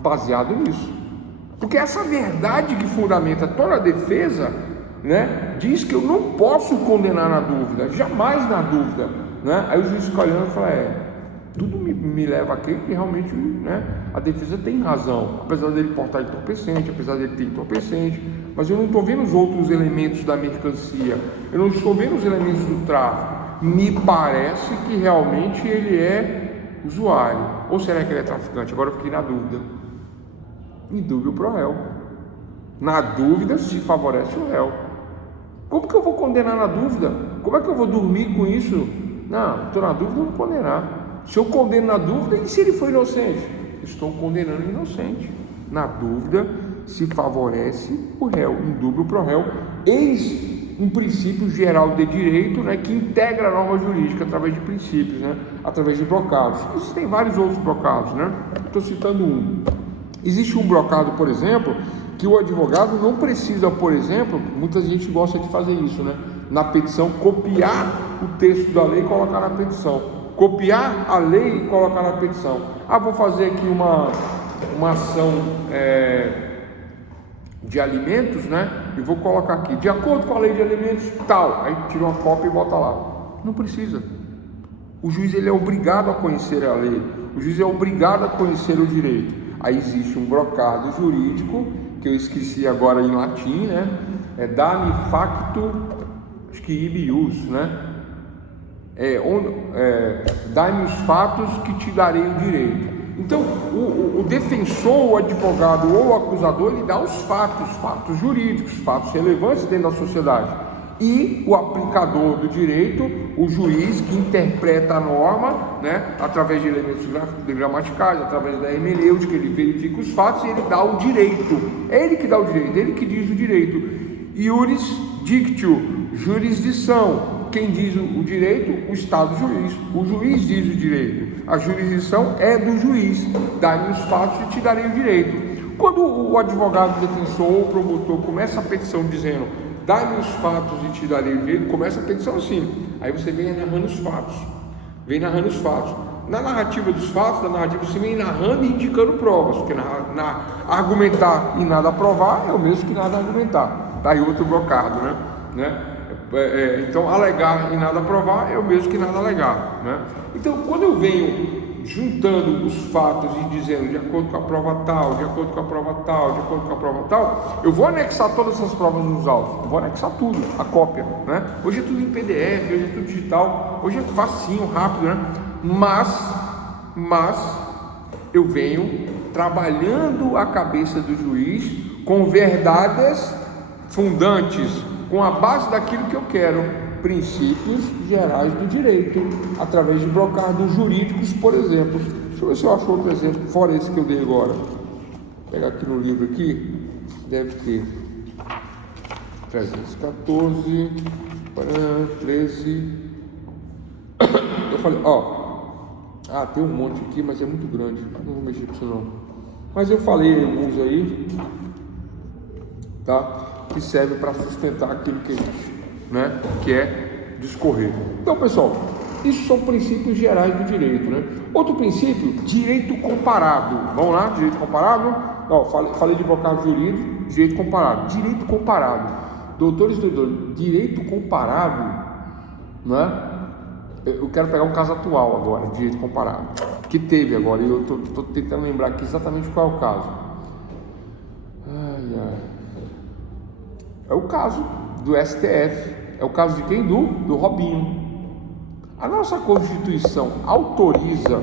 baseado nisso. Porque essa verdade que fundamenta toda a defesa, né, diz que eu não posso condenar na dúvida, jamais na dúvida, né? Aí o juiz fica olhando e fala, tudo me leva a crer que realmente, né, a defesa tem razão, apesar dele portar entorpecente, apesar dele ter entorpecente, mas eu não estou vendo os outros elementos da mercancia, eu não estou vendo os elementos do tráfico, me parece que realmente ele é usuário, ou será que ele é traficante? Agora eu fiquei na dúvida. Indúbio pro réu. Na dúvida se favorece o réu. Como que eu vou condenar na dúvida? Como é que eu vou dormir com isso? Não, estou na dúvida, eu vou condenar. Se eu condeno na dúvida, e se ele for inocente? Estou condenando o inocente. Na dúvida se favorece o réu. Indúbio pro réu. Eis um princípio geral de direito, né, que integra a norma jurídica através de princípios, né, através de brocados. Existem vários outros brocados, né? Estou citando um. Existe um brocado, por exemplo, que o advogado não precisa, por exemplo, muita gente gosta de fazer isso, né? Na petição, copiar o texto da lei e colocar na petição. Copiar a lei e colocar na petição. Vou fazer aqui uma ação de alimentos, né? E vou colocar aqui, de acordo com a lei de alimentos, tal. Aí tira uma cópia e bota lá. Não precisa. O juiz, ele é obrigado a conhecer a lei. O juiz é obrigado a conhecer o direito. Aí existe um brocado jurídico, que eu esqueci agora em latim, né? Dami facto, acho que ibius, né? Dai-me os fatos que te darei o direito. Então, o defensor, o advogado ou o acusador, ele dá os fatos jurídicos, fatos relevantes dentro da sociedade. E o aplicador do direito, o juiz que interpreta a norma, né, através de elementos gramaticais, através da hermenêutica, ele verifica os fatos e ele dá o direito. É ele que dá o direito, ele que diz o direito. Iuris dictio, jurisdição. Quem diz o direito? O Estado juiz. O juiz diz o direito. A jurisdição é do juiz. Dá-me os fatos e te darei o direito. Quando o advogado, defensor ou promotor começa a petição dizendo dá-me os fatos e te darei o direito, começa a petição assim. Aí você vem narrando os fatos. Vem narrando os fatos. Na narrativa dos fatos, da narrativa você vem narrando e indicando provas. Porque argumentar e nada provar é o mesmo que nada argumentar. Tá aí outro brocado, né? Então, alegar e nada provar é o mesmo que nada alegar, né? Então, quando eu venho juntando os fatos e dizendo de acordo com a prova tal, de acordo com a prova tal, de acordo com a prova tal, eu vou anexar todas essas provas nos autos, eu vou anexar tudo, a cópia, né? Hoje é tudo em PDF, hoje é tudo digital, hoje é facinho, rápido, né? Mas eu venho trabalhando a cabeça do juiz com verdades fundantes, com a base daquilo que eu quero, princípios gerais do direito, através de brocados jurídicos, por exemplo. Deixa eu ver se eu acho outro exemplo, fora esse que eu dei agora. Vou pegar aqui no livro aqui, deve ter 314, 13. Eu falei, tem um monte aqui, mas é muito grande, não vou mexer com isso não. Mas eu falei alguns aí, tá? Que serve para sustentar aquilo que existe, né? Que é discorrer. Então, pessoal, isso são princípios gerais do direito, né? Outro princípio, direito comparado. Vamos lá, direito comparado. Falei de brocado jurídico, direito comparado. Direito comparado. Doutores, direito comparado, né? Eu quero pegar um caso atual agora, direito comparado, que teve agora, e eu estou tentando lembrar aqui exatamente qual é o caso. É o caso do STF. É o caso de quem? Do Robinho. A nossa Constituição autoriza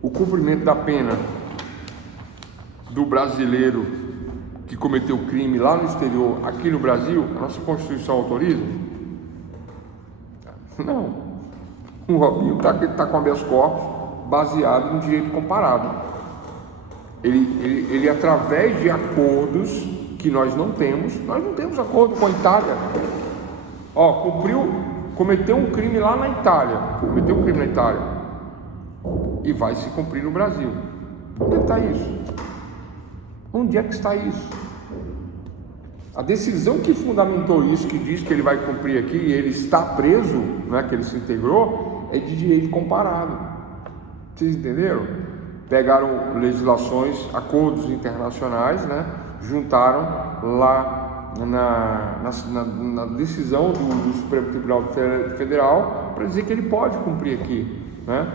o cumprimento da pena do brasileiro que cometeu crime lá no exterior, aqui no Brasil. A nossa Constituição autoriza? Não. O Robinho está com habeas corpus baseado no direito comparado. Ele através de acordos que nós não temos acordo com a Itália. Cometeu um crime lá na Itália, e vai se cumprir no Brasil. Onde está isso? Onde é que está isso? A decisão que fundamentou isso, que diz que ele vai cumprir aqui e ele está preso, né, que ele se integrou, é de direito comparado. Vocês entenderam? Pegaram legislações, acordos internacionais, né? Juntaram lá na decisão do Supremo Tribunal Federal para dizer que ele pode cumprir aqui, né?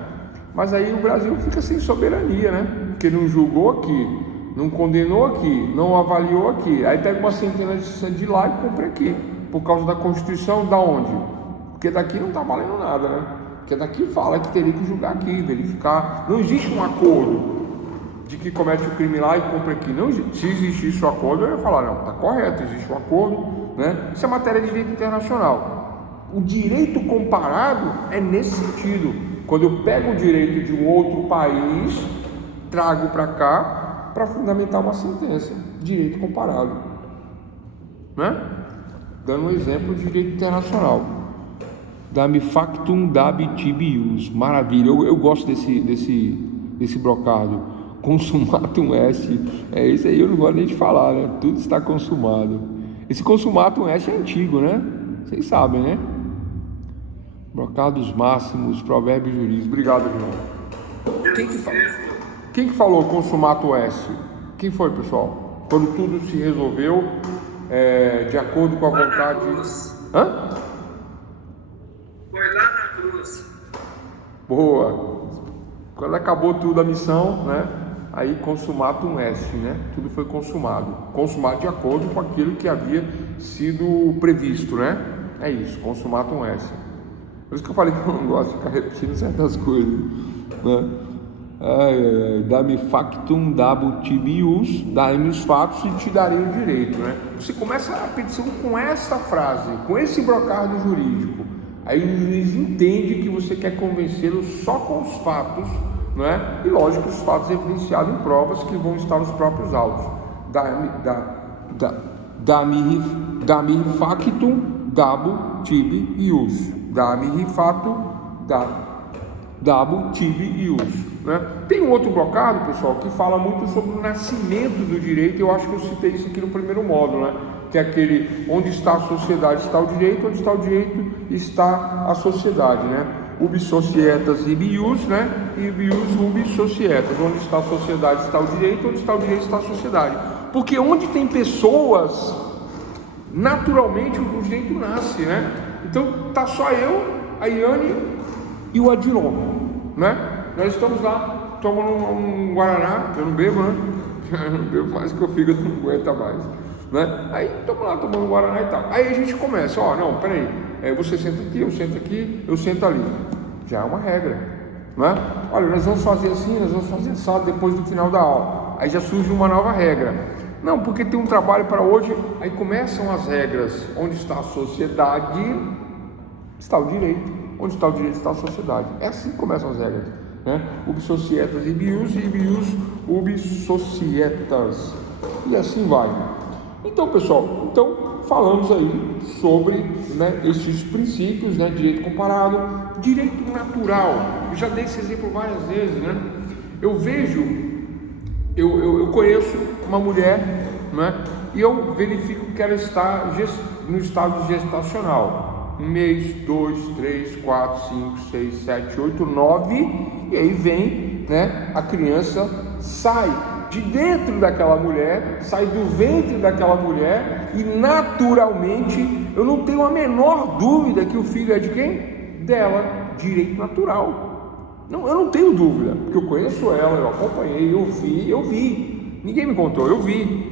Mas aí o Brasil fica sem soberania, né? Porque não julgou aqui, não condenou aqui, não avaliou aqui, aí pega uma sentença de lá e cumpre aqui, por causa da Constituição, da onde? Porque daqui não está valendo nada, né? Porque daqui fala que teria que julgar aqui, verificar. Não existe um acordo de que comete o crime lá e cumpre aqui. Não existe. Se existisse o acordo, eu ia falar, não, está correto, existe um acordo, né? Isso é matéria de direito internacional. O direito comparado é nesse sentido. Quando eu pego o direito de um outro país, trago para cá para fundamentar uma sentença. Direito comparado, né? Dando um exemplo de direito internacional. Dami factum dabitibius. Maravilha, eu gosto desse brocado. Consumatum est, isso aí eu não gosto nem de falar, né? Tudo está consumado. Esse consumatum est é antigo, né? Vocês sabem, né? Brocados máximos, provérbios jurídicos. Obrigado, irmão. Quem que falou consumatum est? Quem foi, pessoal? Quando tudo se resolveu de acordo com a vontade. Hã? Foi lá na cruz. Boa. Quando acabou tudo a missão, né? Aí consumatum est, né? Tudo foi consumado de acordo com aquilo que havia sido previsto, né? É isso, consumatum est. Por isso que eu falei que eu não gosto de ficar repetindo certas coisas, né? Dá-me factum, dabo tibius, dá-me os fatos e te darei o direito, né? Você começa a petição com essa frase, com esse brocardo jurídico. Aí o juiz entende que você quer convencê-lo só com os fatos, não é? E lógico, os fatos evidenciados em provas que vão estar nos próprios autos. Dá-me factum, dabo tibi ius. Dá-me fato, dabo tibi ius. Né? Tem um outro brocado, pessoal, que fala muito sobre o nascimento do direito. Eu acho que eu citei isso aqui no primeiro módulo, né? Que é aquele onde está a sociedade está o direito, onde está o direito está a sociedade, né? Ubi societas ibi ius, né? Ibi ius ubi societas. Onde está a sociedade está o direito, onde está o direito está a sociedade. Porque onde tem pessoas, naturalmente o direito nasce, né? Então tá só eu, a Iane e o Adiron, né? Nós estamos lá tomando um guaraná, eu não bebo, né? Eu não bebo mais que o fígado não aguenta mais, né? Aí estamos lá tomando um guaraná e tal. Aí a gente começa, não, peraí, você senta aqui, eu sento ali. Já é uma regra, né? Olha, nós vamos fazer assim, nós vamos fazer assado depois do final da aula. Aí já surge uma nova regra. Não, porque tem um trabalho para hoje. Aí começam as regras. Onde está a sociedade, está o direito. Onde está o direito, está a sociedade. É assim que começam as regras, né? Ubi societas ibi ius, ibi ius ubi societas. E assim vai. Então, pessoal, falamos aí sobre, né, esses princípios, né? Direito comparado, direito natural. Eu já dei esse exemplo várias vezes, né? Eu vejo... Eu conheço uma mulher, né, e eu verifico que ela está no estado gestacional. 1 mês, 2, 3, 4, 5, 6, 7, 8, 9, e aí vem, né, a criança sai de dentro daquela mulher, sai do ventre daquela mulher, e naturalmente eu não tenho a menor dúvida que o filho é de quem? Dela, direito natural. Não, eu não tenho dúvida, porque eu conheço ela, eu acompanhei, eu vi. Ninguém me contou, eu vi.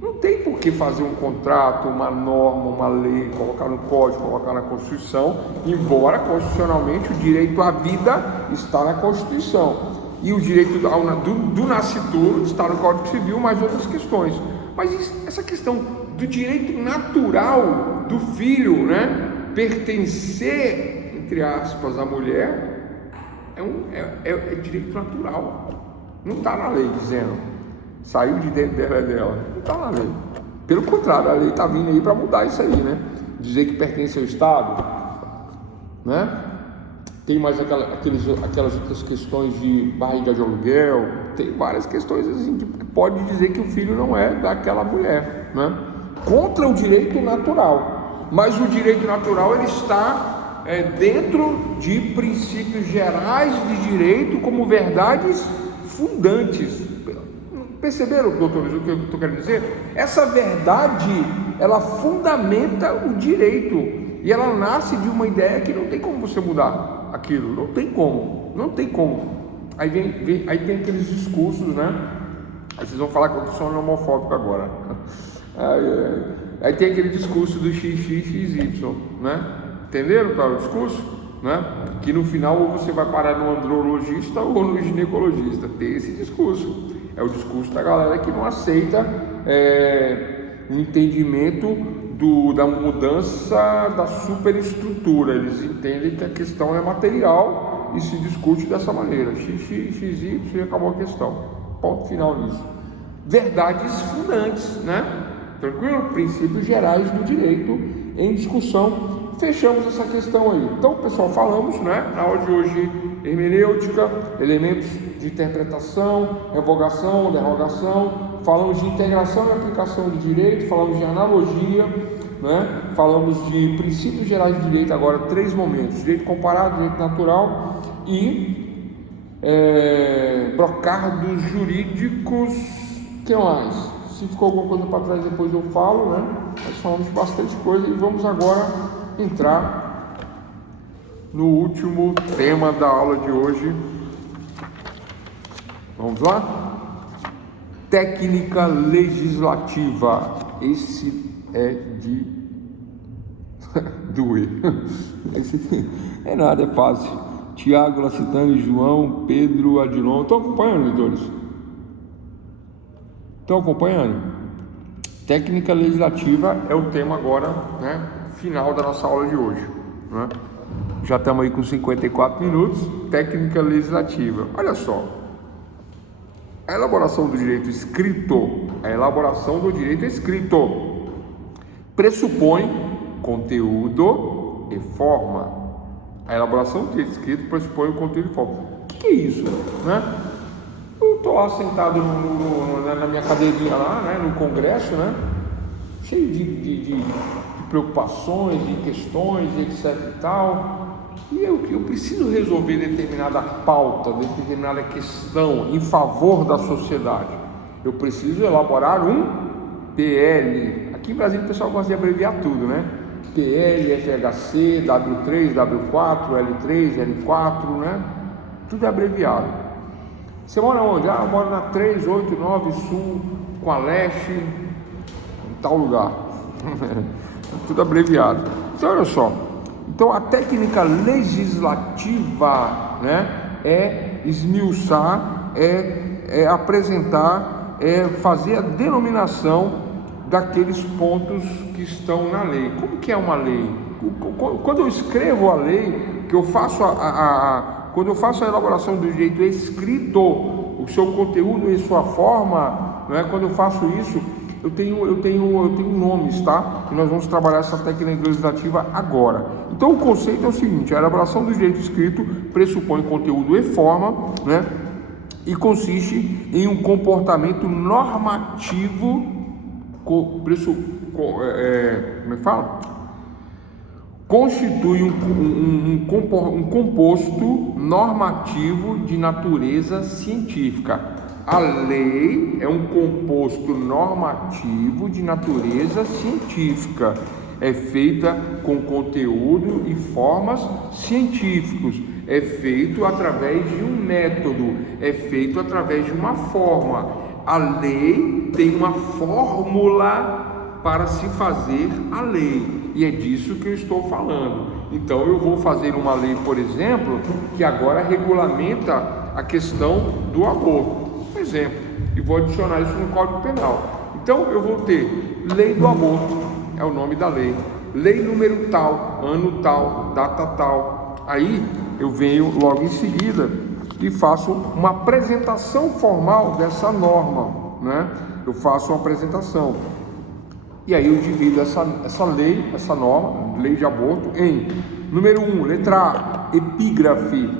Não tem por que fazer um contrato, uma norma, uma lei, colocar no código, colocar na Constituição, embora constitucionalmente o direito à vida está na Constituição. E o direito do nascituro está no Código Civil, mais outras questões. Mas essa questão do direito natural do filho, né, pertencer, entre aspas, à mulher, é direito natural. Não está na lei dizendo saiu de dentro dela. Não está na lei. Pelo contrário, a lei está vindo aí para mudar isso aí, né? Dizer que pertence ao Estado, né? Tem mais aquelas outras questões de barriga de aluguel. Tem várias questões assim que pode dizer que o filho não é daquela mulher, né? Contra o direito natural. Mas o direito natural ele está dentro de princípios gerais de direito como verdades fundantes. Perceberam, doutores, o que eu estou querendo dizer? Essa verdade, ela fundamenta o direito e ela nasce de uma ideia que não tem como você mudar aquilo, não tem como. Aí tem aqueles discursos, né? Aí vocês vão falar que eu sou homofóbico agora. Aí tem aquele discurso do XXXY, né? Entenderam qual é o discurso? Né? Que no final ou você vai parar no andrologista ou no ginecologista. Tem esse discurso. É o discurso da galera que não aceita o entendimento da mudança da superestrutura. Eles entendem que a questão é material e se discute dessa maneira. XY e acabou a questão. Ponto final nisso. Verdades fundantes, né? Tranquilo? Princípios gerais do direito em discussão. Fechamos essa questão aí. Então, pessoal, falamos, né, na aula de hoje, hermenêutica, elementos de interpretação, revogação, derrogação, falamos de integração e aplicação de direito, falamos de analogia, né, falamos de princípios gerais de direito, agora 3 momentos: direito comparado, direito natural e brocardos jurídicos. O que mais? Se ficou alguma coisa para trás, depois eu falo, né? Nós falamos bastante coisa e vamos agora entrar no último tema da aula de hoje. Vamos lá? Técnica legislativa. Esse é de doer. Esse é nada, é fácil. Tiago, Lacitane, João, Pedro, Adilon. Estão acompanhando, leitores? Estão acompanhando? Técnica legislativa é o tema agora, né? Final da nossa aula de hoje, né? Já estamos aí com 54 minutos. Técnica legislativa. Olha só. A elaboração do direito escrito, pressupõe conteúdo e forma. A elaboração do direito escrito pressupõe o conteúdo e forma. O que é isso, né? Eu estou lá sentado na minha cadeirinha lá, né, no Congresso, né, cheio de preocupações, de questões, etc e tal. E eu preciso resolver determinada pauta, determinada questão em favor da sociedade. Eu preciso elaborar um PL. Aqui em Brasília o pessoal gosta de abreviar tudo, né? PL, FHC, W3, W4, L3, L4, né? Tudo é abreviado. Você mora onde? Eu moro na 389 Sul, com a Leste, em tal lugar. Tudo abreviado. Então, olha só. Então, a técnica legislativa, né, é esmiuçar, é apresentar, é fazer a denominação daqueles pontos que estão na lei. Como que é uma lei? Quando eu escrevo a lei, que eu faço quando eu faço a elaboração do direito escrito, o seu conteúdo e sua forma, né, quando eu faço isso, eu tenho nomes, tá? Que nós vamos trabalhar essa técnica legislativa agora. Então o conceito é o seguinte: a elaboração do direito escrito pressupõe conteúdo e forma, né? E consiste em um comportamento normativo, como é que fala? Constitui um composto normativo de natureza científica. A lei é um composto normativo de natureza científica. É feita com conteúdo e formas científicos. É feito através de um método. É feito através de uma forma. A lei tem uma fórmula para se fazer a lei. E é disso que eu estou falando. Então eu vou fazer uma lei, por exemplo, que agora regulamenta a questão do aborto. Exemplo, e vou adicionar isso no Código Penal. Então eu vou ter lei do aborto, é o nome da lei, lei número tal, ano tal, data tal. Aí eu venho logo em seguida e faço uma apresentação formal dessa norma, né? Eu faço uma apresentação e aí eu divido essa lei, essa norma, lei de aborto, em número 1, letra A, epígrafe.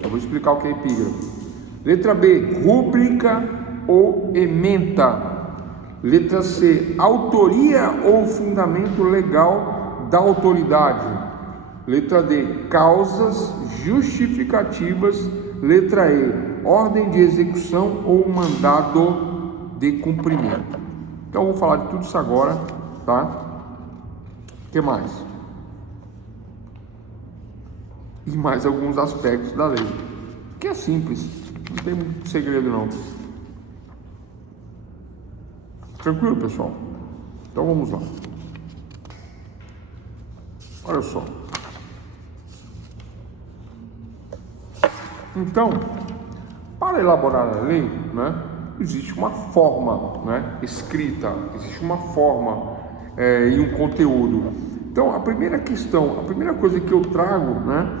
Eu vou explicar o que é epígrafe. Letra B, rúbrica ou ementa. Letra C, autoria ou fundamento legal da autoridade. Letra D, causas justificativas. Letra E, ordem de execução ou mandado de cumprimento. Então eu vou falar de tudo isso agora, tá? O que mais? E mais alguns aspectos da lei, que é simples. Não tem muito segredo não. Tranquilo, pessoal? Então vamos lá. Olha só. Então, para elaborar a lei, né, existe uma forma, né, escrita, existe uma forma e um conteúdo. Então, a primeira coisa que eu trago, né,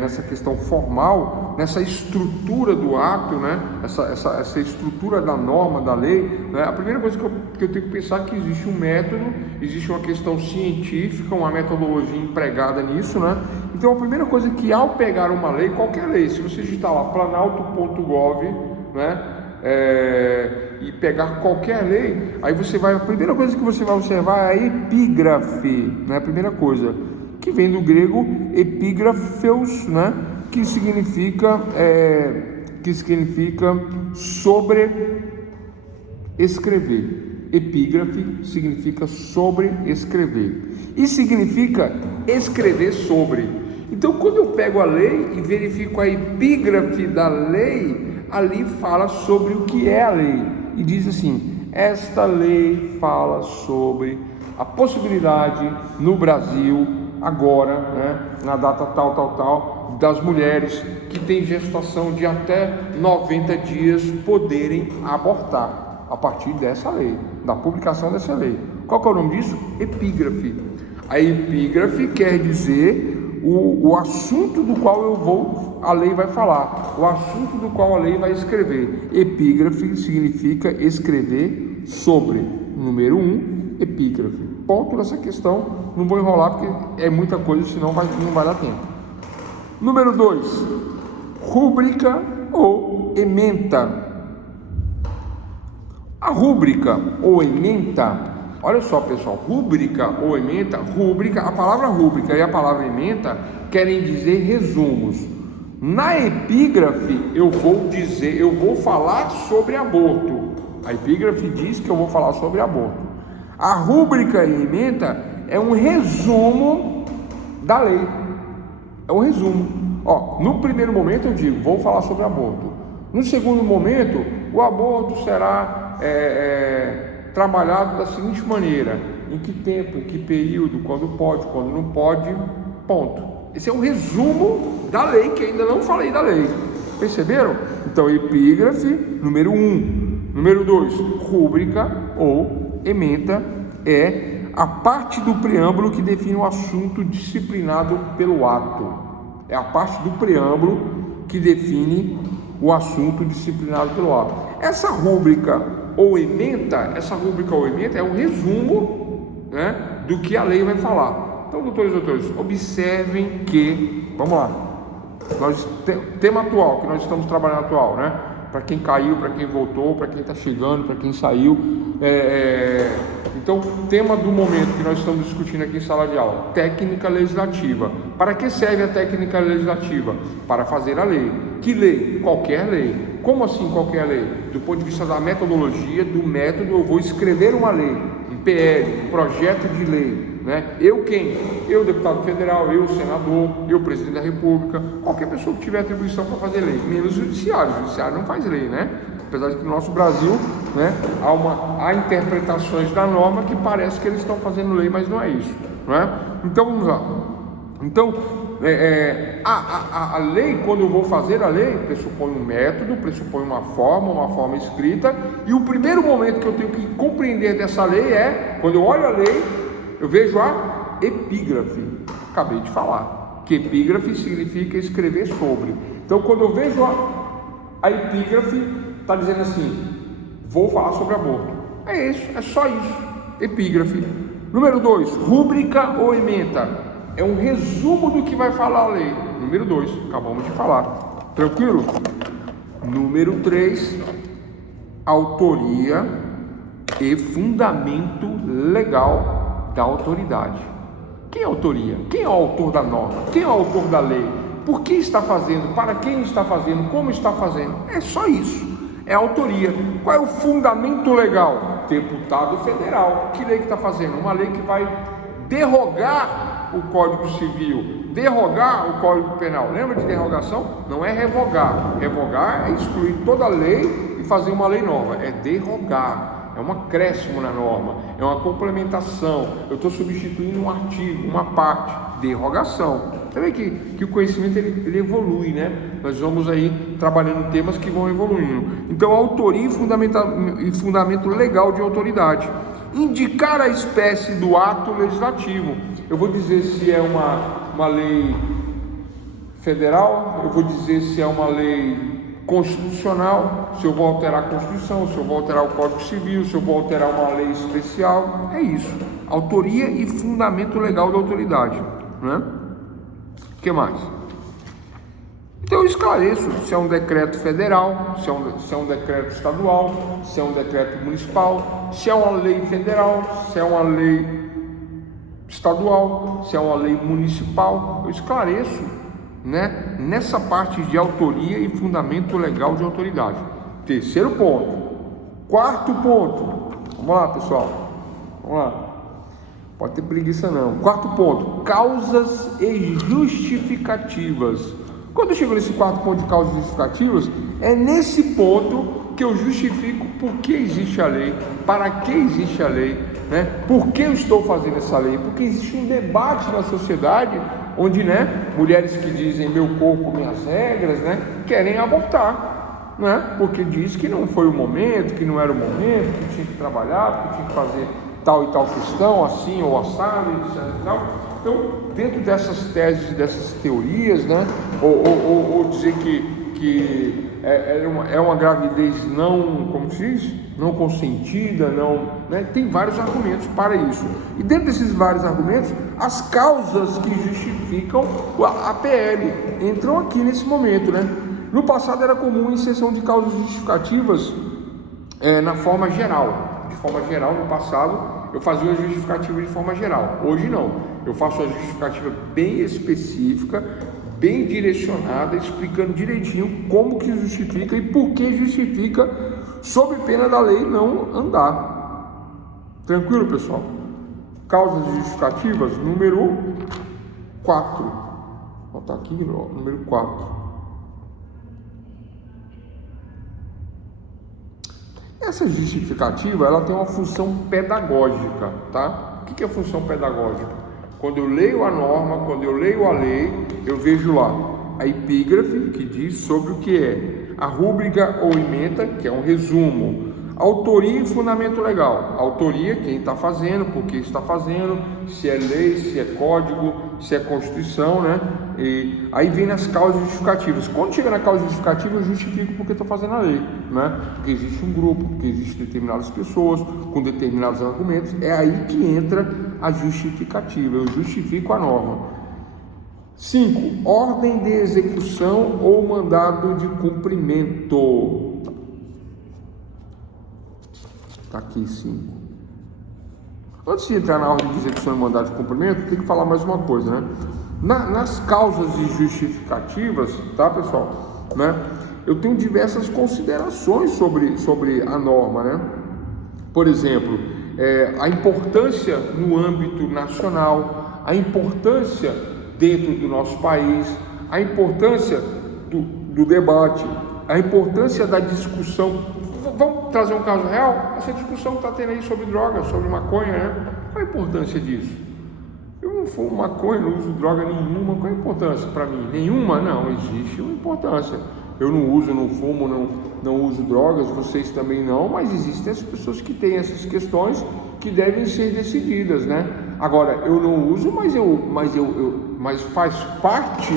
nessa questão formal, nessa estrutura do ato, né, essa estrutura da norma, da lei, né, a primeira coisa que eu tenho que pensar é que existe um método, existe uma questão científica, uma metodologia empregada nisso, né? Então a primeira coisa que, ao pegar uma lei, qualquer lei, se você digitar lá planalto.gov, né, e pegar qualquer lei, aí a primeira coisa que você vai observar é a epígrafe, né? A primeira coisa, que vem do grego epígrafeus, né? Que significa sobre escrever. Epígrafe significa sobre escrever e significa escrever sobre. Então, quando eu pego a lei e verifico a epígrafe da lei, ali fala sobre o que é a lei e diz assim: esta lei fala sobre a possibilidade no Brasil agora, né, na data tal, das mulheres que têm gestação de até 90 dias poderem abortar a partir dessa lei, da publicação dessa lei. Qual que é o nome disso? Epígrafe. A epígrafe quer dizer o assunto do qual a lei vai falar, o assunto do qual a lei vai escrever. Epígrafe significa escrever sobre. Número 1, epígrafe. Ponto nessa questão, não vou enrolar porque é muita coisa, senão não vai dar tempo. Número 2, rúbrica ou ementa. A rúbrica ou ementa, olha só pessoal, rúbrica ou ementa, a palavra rúbrica e a palavra ementa querem dizer resumos. Na epígrafe eu vou falar sobre aborto. A epígrafe diz que eu vou falar sobre aborto. A rúbrica e ementa é um resumo da lei. É um resumo. No primeiro momento eu digo, vou falar sobre aborto. No segundo momento, o aborto será trabalhado da seguinte maneira: em que tempo, em que período, quando pode, quando não pode, ponto. Esse é um resumo da lei, que ainda não falei da lei. Perceberam? Então, epígrafe, número 1. Número 2, rúbrica ou ementa é a parte do preâmbulo que define o assunto disciplinado pelo ato. É a parte do preâmbulo que define o assunto disciplinado pelo ato. Essa rúbrica ou ementa é um resumo, né, do que a lei vai falar. Então, doutores e doutores, observem que, vamos lá, tema atual, que nós estamos trabalhando atual, né? Para quem caiu, para quem voltou, para quem está chegando, para quem saiu. Então, tema do momento que nós estamos discutindo aqui em sala de aula: técnica legislativa. Para que serve a técnica legislativa? Para fazer a lei. Que lei? Qualquer lei. Como assim qualquer lei? Do ponto de vista da metodologia, do método, eu vou escrever uma lei, um PL, um projeto de lei, né? Eu quem? Eu, deputado federal, eu, senador, eu, presidente da república, qualquer pessoa que tiver atribuição para fazer lei, menos o judiciário não faz lei, né? Apesar de que no nosso Brasil, né, há interpretações da norma que parece que eles estão fazendo lei, mas não é isso, não é? Então vamos lá. Então, a lei, quando eu vou fazer a lei, pressupõe um método, pressupõe uma forma escrita, e o primeiro momento que eu tenho que compreender dessa lei é, quando eu olho a lei, eu vejo a epígrafe. Acabei de falar que epígrafe significa escrever sobre. Então, quando eu vejo a epígrafe, está dizendo assim: vou falar sobre aborto. É isso, é só isso. Epígrafe. Número 2, rúbrica ou ementa. É um resumo do que vai falar a lei. Número 2, acabamos de falar. Tranquilo? Número 3, autoria e fundamento legal da autoridade. Quem é a autoria? Quem é o autor da norma? Quem é o autor da lei? Por que está fazendo? Para quem está fazendo? Como está fazendo? É só isso. É a autoria. Qual é o fundamento legal? Deputado federal. Que lei que está fazendo? Uma lei que vai derrogar o Código Civil, derrogar o Código Penal. Lembra de derrogação? Não é revogar. Revogar é excluir toda a lei e fazer uma lei nova. É derrogar. É um acréscimo na norma. É uma complementação. Eu estou substituindo um artigo, uma parte. Derrogação. Você vê que o conhecimento ele evolui, né? Nós vamos aí trabalhando temas que vão evoluindo. Então, autoria e fundamento legal de autoridade. Indicar a espécie do ato legislativo. Eu vou dizer se é uma lei federal, eu vou dizer se é uma lei constitucional, se eu vou alterar a Constituição, se eu vou alterar o Código Civil, se eu vou alterar uma lei especial. É isso. Autoria e fundamento legal da autoridade, né? O que mais? Então eu esclareço se é um decreto federal, se é um decreto estadual, se é um decreto municipal, se é uma lei federal, se é uma lei estadual, se é uma lei municipal. Eu esclareço, né, nessa parte de autoria e fundamento legal de autoridade. Terceiro ponto. Quarto ponto. Vamos lá, pessoal. Vamos lá. Pode ter preguiça não. Quarto ponto. Causas e justificativas. Quando eu chego nesse quarto ponto de causas justificativas, é nesse ponto que eu justifico por que existe a lei, para que existe a lei, né? Por que eu estou fazendo essa lei? Porque existe um debate na sociedade onde, né, mulheres que dizem meu corpo, minhas regras, né, querem abortar, né, porque diz que não foi o momento, que não era o momento, que tinha que trabalhar, que tinha que fazer tal e tal questão, assim ou assado, etc. E tal. Então, dentro dessas teses, dessas teorias, né, ou dizer que é uma gravidez não, como se diz, não consentida, não, né, tem vários argumentos para isso. E dentro desses vários argumentos, as causas que justificam a PL entram aqui nesse momento, né? No passado era comum a inserção de causas justificativas na forma geral. De forma geral, no passado, eu fazia uma justificativa de forma geral. Hoje não. Eu faço uma justificativa bem específica, bem direcionada, explicando direitinho como que justifica e por que justifica, sob pena da lei não andar. Tranquilo, pessoal? Causas justificativas, número 4. Vou botar aqui, número 4. Essa justificativa, ela tem uma função pedagógica, tá? O que é função pedagógica? Quando eu leio a norma, quando eu leio a lei, eu vejo lá a epígrafe, que diz sobre o que é, a rúbrica ou ementa, que é um resumo, autoria e fundamento legal. Autoria, quem está fazendo, por que está fazendo, se é lei, se é código, se é constituição, né? E aí vem nas causas justificativas. Quando chega na causa justificativa, eu justifico porque estou fazendo a lei, né? Porque existe um grupo, porque existem determinadas pessoas com determinados argumentos. É aí que entra a justificativa. Eu justifico a norma. 5. Ordem de execução ou mandado de cumprimento. Está aqui 5. Antes de entrar na ordem de execução e mandado de cumprimento, tem que falar mais uma coisa, né? Nas causas e justificativas, tá, pessoal? Né? Eu tenho diversas considerações sobre a norma, né? Por exemplo, a importância no âmbito nacional, a importância dentro do nosso país, a importância do debate, a importância da discussão. Vamos trazer um caso real? Essa discussão que está tendo aí sobre drogas, sobre maconha, né? Qual a importância disso? Eu não fumo maconha, não uso droga nenhuma. Qual a importância para mim? Nenhuma? Não, existe uma importância. Eu não uso, não fumo, não uso drogas, vocês também não, mas existem as pessoas que têm essas questões que devem ser decididas, né? Agora, eu não uso, mas faz parte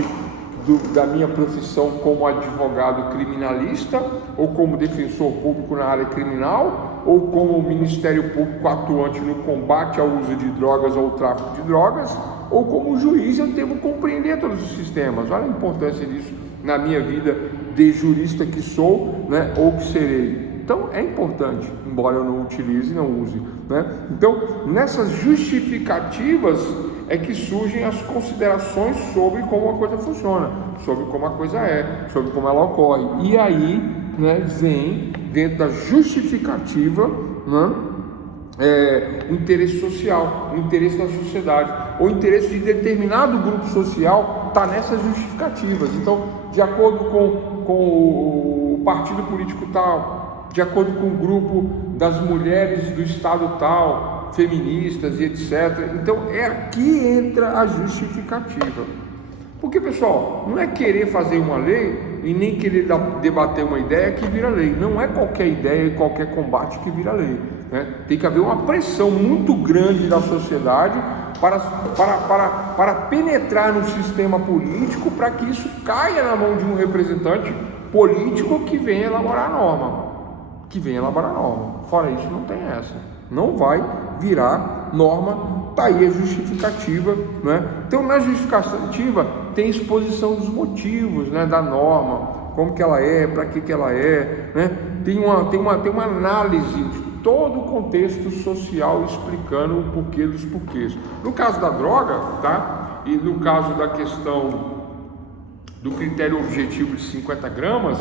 da minha profissão como advogado criminalista, ou como defensor público na área criminal, ou como Ministério Público atuante no combate ao uso de drogas ou tráfico de drogas, ou como juiz, eu devo compreender todos os sistemas. Olha a importância disso na minha vida de jurista que sou, né, ou que serei. Então é importante, embora eu não utilize, não use, né? Então, nessas justificativas é que surgem as considerações sobre como a coisa funciona, sobre como a coisa é, sobre como ela ocorre. E aí, né, vem dentro da justificativa, né, o interesse social, o interesse da sociedade, o interesse de determinado grupo social está nessas justificativas. Então, de acordo com o partido político tal, de acordo com o grupo das mulheres do estado tal, feministas e etc. Então, é aqui entra a justificativa. Porque, pessoal, não é querer fazer uma lei e nem querer debater uma ideia que vira lei. Não é qualquer ideia e qualquer combate que vira lei, né? Tem que haver uma pressão muito grande da sociedade para penetrar no sistema político, para que isso caia na mão de um representante político que venha elaborar a norma. Fora isso, não tem essa. Não vai virar norma. Está aí a justificativa, né? Então, na justificativa tem exposição dos motivos, né, da norma, como que ela é, para que ela é, né? Tem uma análise de todo o contexto social explicando o porquê dos porquês. No caso da droga, tá? E no caso da questão do critério objetivo de 50 gramas,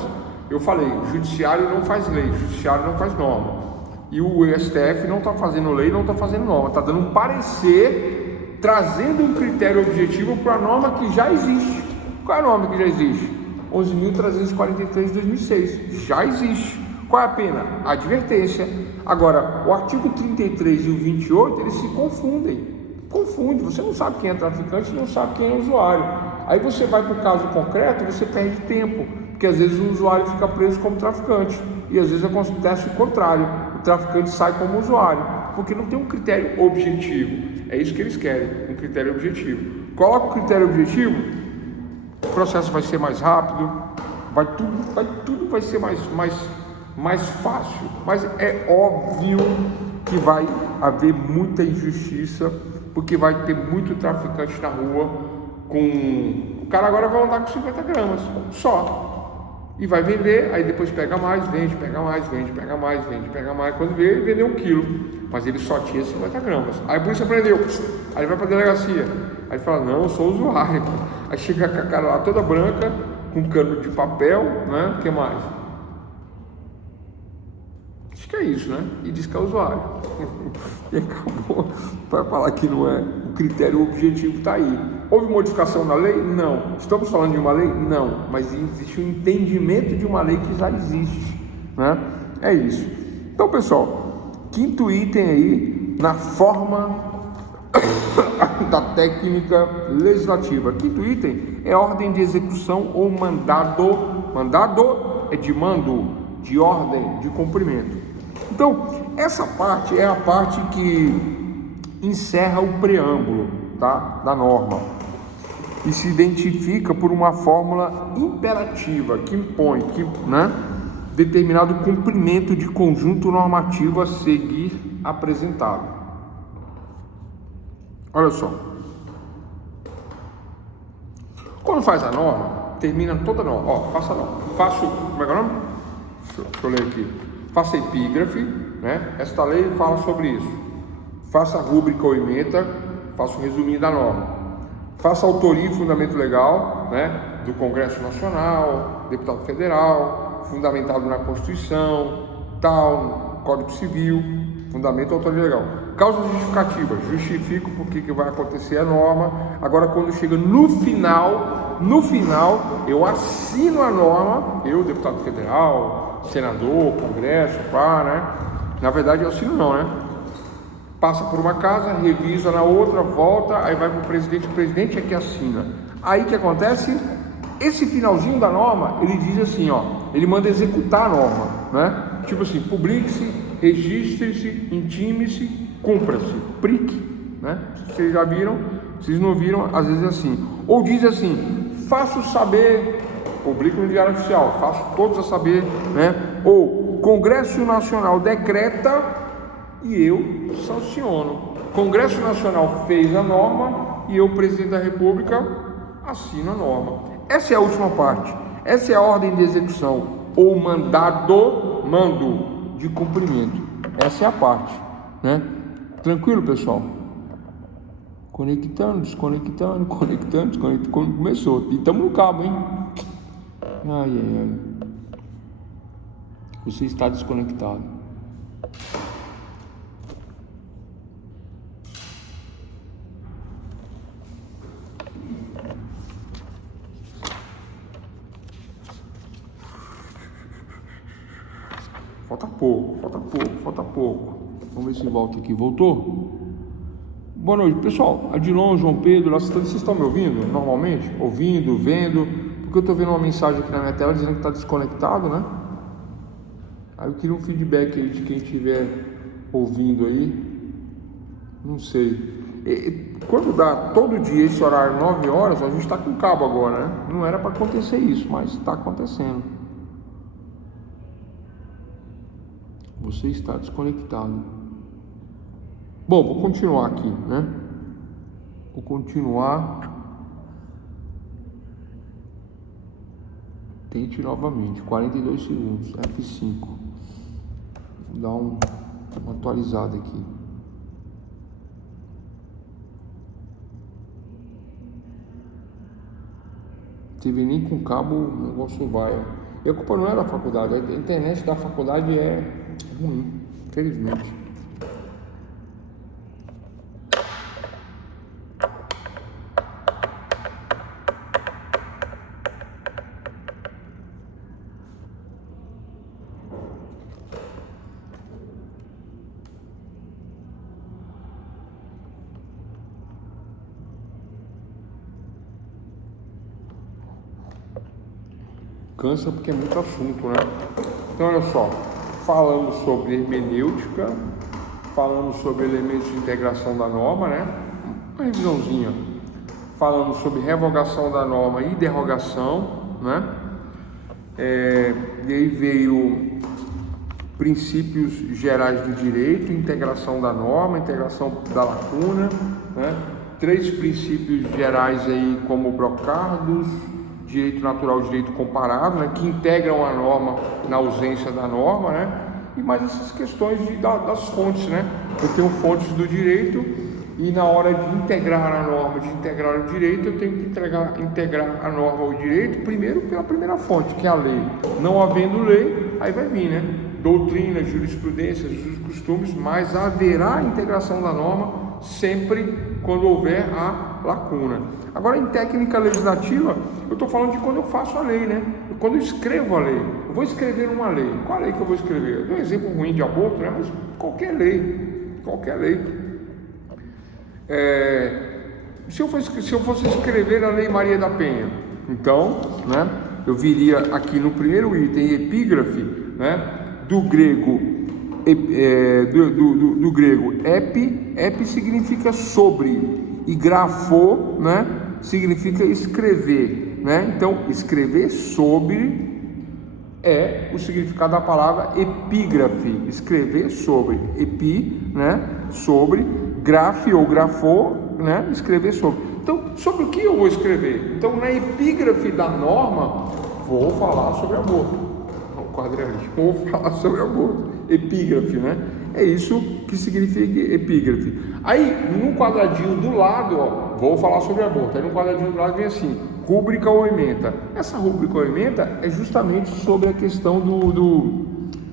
eu falei, o judiciário não faz lei, o judiciário não faz norma. E o STF não está fazendo lei, não está fazendo norma, está dando um parecer, trazendo um critério objetivo para a norma que já existe. Qual é a norma que já existe? 11.343 de 2006, já existe. Qual é a pena? Advertência. Agora, o artigo 33 e o 28, eles se confundem. confunde, você não sabe quem é traficante, não sabe quem é usuário. Aí você vai para o caso concreto, você perde tempo, porque às vezes o usuário fica preso como traficante, e às vezes acontece o contrário, o traficante sai como usuário, porque não tem um critério objetivo. É isso que eles querem, um critério objetivo. Coloca o critério objetivo, o processo vai ser mais rápido, tudo vai ser mais fácil, mas é óbvio que vai haver muita injustiça, porque vai ter muito traficante na rua o cara agora vai andar com 50 gramas só, e vai vender, aí depois pega mais, vende, pega mais, vende, pega mais, vende, pega mais, quando vê, ele vendeu 1 quilo, mas ele só tinha 50 gramas, aí a polícia prendeu, aí ele vai pra delegacia, aí ele fala, não, eu sou usuário, aí chega com a cara lá toda branca, com cano de papel, né, o que mais? Acho que é isso, né? E diz que é usuário. E acabou. Para falar que não é. O critério objetivo está aí. Houve modificação na lei? Não. Estamos falando de uma lei? Não. Mas existe um entendimento de uma lei que já existe, né? É isso. Então, pessoal, quinto item aí na forma da técnica legislativa. Quinto item é ordem de execução ou mandado. Mandado é de mando, de ordem, de cumprimento. Então, essa parte é a parte que encerra o preâmbulo, tá, da norma e se identifica por uma fórmula imperativa que impõe determinado cumprimento de conjunto normativo a seguir apresentado. Olha só, quando faz a norma, termina toda a norma. Ó, faça a norma. Como é que é o nome? Deixa eu ler aqui. Faça epígrafe, né? Esta lei fala sobre isso. Faça a rúbrica ou ementa, faça um resuminho da norma. Faça autoria e fundamento legal, né? Do Congresso Nacional, deputado federal, fundamentado na Constituição, tal, Código Civil, fundamento autoria legal. Causas justificativas, justifico porque que vai acontecer a norma. Agora, quando chega no final, eu assino a norma, eu, deputado federal, senador, congresso, né? Na verdade, eu assino não, né? Passa por uma casa, revisa na outra, volta, aí vai para o presidente é que assina. Aí o que acontece? Esse finalzinho da norma, ele diz assim, ó, ele manda executar a norma, né? Tipo assim, publique-se, registre-se, intime-se, cumpra-se, prique, né? Vocês já viram? Vocês não viram? Às vezes é assim. Ou diz assim, faço saber, publico no Diário Oficial, faço todos a saber, né? Ou Congresso Nacional decreta e eu sanciono. Congresso Nacional fez a norma e eu, presidente da República, assino a norma. Essa é a última parte. Essa é a ordem de execução ou mando de cumprimento. Essa é a parte, né? Tranquilo, pessoal? Conectando, desconectando. Começou. E estamos no cabo, hein? Ai. Você está desconectado. Falta pouco. Vamos ver se volta aqui. Voltou? Boa noite, pessoal. Adilon, João Pedro, vocês estão me ouvindo normalmente? Ouvindo, vendo? Porque eu estou vendo uma mensagem aqui na minha tela dizendo que está desconectado, né? Aí eu queria um feedback aí de quem estiver ouvindo aí. Não sei. Quando dá todo dia esse horário 9 horas, a gente está com cabo agora, né? Não era para acontecer isso, mas está acontecendo. Você está desconectado. Bom, vou continuar aqui, né? Vou continuar. Tente novamente, 42 segundos, F5. Vou dar uma atualizada aqui. TV nem com cabo, o negócio vai. E a culpa não é da faculdade, a internet da faculdade é ruim, infelizmente. Cansa porque é muito assunto, né? Então, olha só, falamos sobre hermenêutica, falamos sobre elementos de integração da norma, né? Uma revisãozinha. Falamos sobre revogação da norma e derrogação, né? E aí veio princípios gerais do direito, integração da norma, integração da lacuna, né? 3 princípios gerais aí, como Brocardos, direito natural e direito comparado, né? Que integram a norma na ausência da norma, né? E mais essas questões das fontes, né? Eu tenho fontes do direito e na hora de integrar a norma, de integrar o direito, eu tenho que integrar a norma ao direito primeiro pela primeira fonte, que é a lei. Não havendo lei, aí vai vir, né? Doutrina, jurisprudência, os costumes, mas haverá integração da norma sempre quando houver a lacuna. Agora, em técnica legislativa, eu estou falando de quando eu faço a lei, né? Quando eu escrevo a lei, eu vou escrever uma lei. Qual lei que eu vou escrever? Eu dou um exemplo ruim de aborto, né? Mas qualquer lei, se eu fosse escrever a Lei Maria da Penha, então, né? Eu viria aqui no primeiro item, epígrafe, né? Do grego epi significa sobre, e grafo, né? Significa escrever, né? Então, escrever sobre é o significado da palavra epígrafe, escrever sobre, epi, né? Sobre, grafe ou grafo, né? Escrever sobre. Então, sobre o que eu vou escrever? Então, na epígrafe da norma, vou falar sobre aborto. Vou falar sobre aborto. Epígrafe, né? É isso que significa epígrafe. Aí, no quadradinho do lado, ó, vou falar sobre aborto. Aí no quadradinho do lado vem assim, rúbrica ou ementa. Essa rúbrica ou ementa é justamente sobre a questão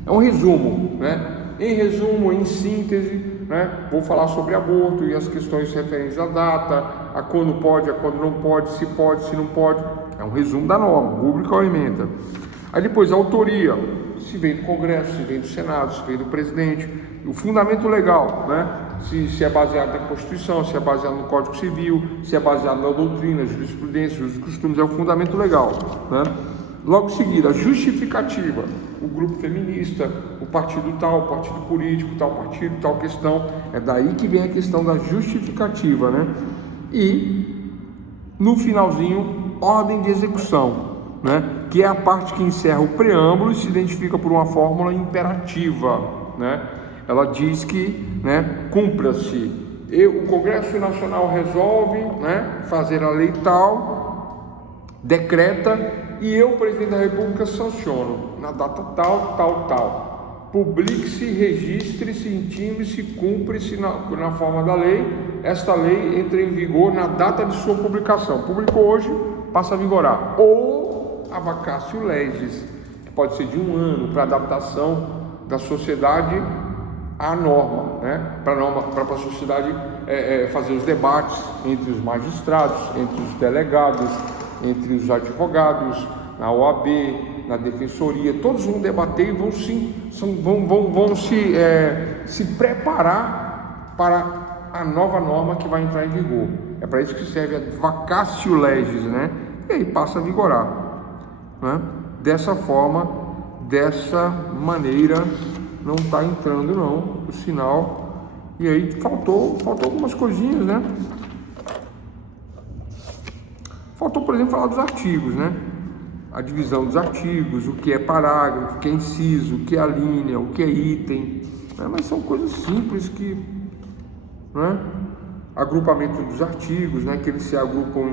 é um resumo, né? Em resumo, em síntese, né? Vou falar sobre aborto e as questões referentes à data, a quando pode, a quando não pode, se não pode. É um resumo da norma, rúbrica ou ementa. Aí depois, a autoria, se vem do Congresso, se vem do Senado, se vem do presidente, o fundamento legal, né? Se é baseado na Constituição, se é baseado no Código Civil, se é baseado na doutrina, jurisprudência, os costumes, é o fundamento legal, né? Logo em seguida, a justificativa, o grupo feminista, o partido tal, o partido político, tal partido, tal questão, é daí que vem a questão da justificativa, né? E, no finalzinho, ordem de execução, né? Que é a parte que encerra o preâmbulo e se identifica por uma fórmula imperativa, né? Ela diz que, né, cumpra-se. O Congresso Nacional resolve, né, fazer a lei tal, decreta, e eu, presidente da República, sanciono na data tal. Publique-se, registre-se, intime-se, cumpre-se na forma da lei. Esta lei entra em vigor na data de sua publicação. Publicou hoje, passa a vigorar. Ou a vacatio legis, que pode ser de 1 ano, para adaptação da sociedade à norma, né? Para a sociedade fazer os debates entre os magistrados, entre os delegados, entre os advogados, na OAB, na defensoria, todos vão debater e vão se preparar para a nova norma que vai entrar em vigor. É para isso que serve a vacatio legis, né? E aí passa a vigorar, né? Dessa forma, dessa maneira, não está entrando não, o sinal. E aí faltou algumas coisinhas, né? Faltou, por exemplo, falar dos artigos, né? A divisão dos artigos, o que é parágrafo, o que é inciso, o que é linha, o que é item, né? Mas são coisas simples que, né? Agrupamento dos artigos, né? Que eles se agrupam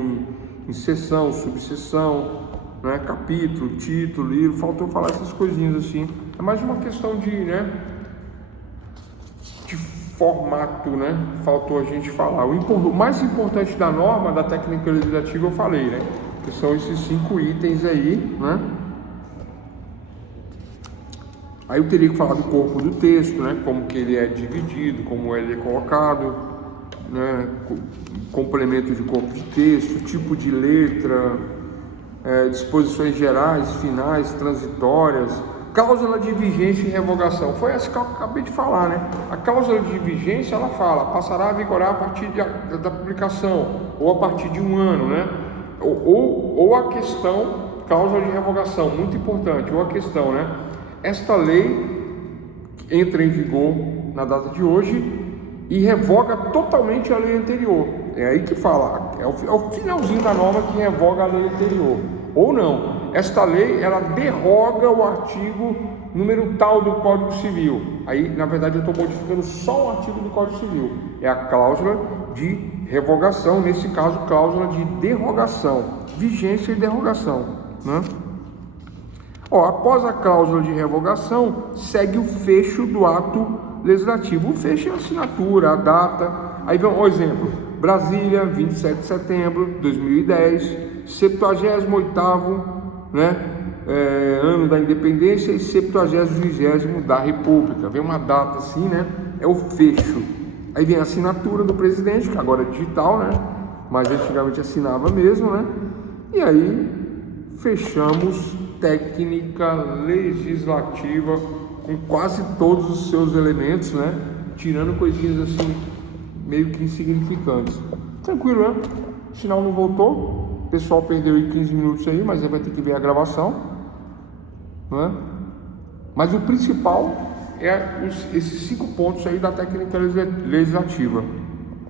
em seção, subseção, né? Capítulo, título, livro. Faltou falar essas coisinhas assim. É mais uma questão de, né? De formato, né? Faltou a gente falar. O mais importante da norma, da técnica legislativa, eu falei, né? Que são esses 5 itens aí, né? Aí eu teria que falar do corpo do texto, né? Como que ele é dividido, como ele é colocado, né? Complemento de corpo de texto, tipo de letra, disposições gerais, finais, transitórias, cláusula de vigência e revogação. Foi essa que eu acabei de falar, né? A cláusula de vigência, ela fala, passará a vigorar a partir da publicação, ou a partir de 1 ano, né? Ou a questão cláusula de revogação, muito importante, uma questão, né? Esta lei entra em vigor na data de hoje e revoga totalmente a lei anterior. É aí que fala, é o finalzinho da norma que revoga a lei anterior. Ou não, esta lei, ela derroga o artigo número tal do Código Civil. Aí, na verdade, eu estou modificando só um artigo do Código Civil. É a cláusula de revogação, nesse caso, cláusula de derrogação, vigência e derrogação, né? Após a cláusula de revogação, segue o fecho do ato legislativo. O fecho é a assinatura, a data. Aí vem um exemplo: Brasília, 27 de setembro de 2010, 78º, né, ano da independência e 70º da República. Vem uma data assim, né? É o fecho. Aí vem a assinatura do presidente, que agora é digital, né? Mas antigamente assinava mesmo, né? E aí fechamos técnica legislativa com quase todos os seus elementos, né? Tirando coisinhas assim meio que insignificantes. Tranquilo, né? O sinal não voltou, o pessoal perdeu aí 15 minutos aí, mas aí vai ter que ver a gravação, né? Mas o principal é esses 5 pontos aí da técnica legislativa.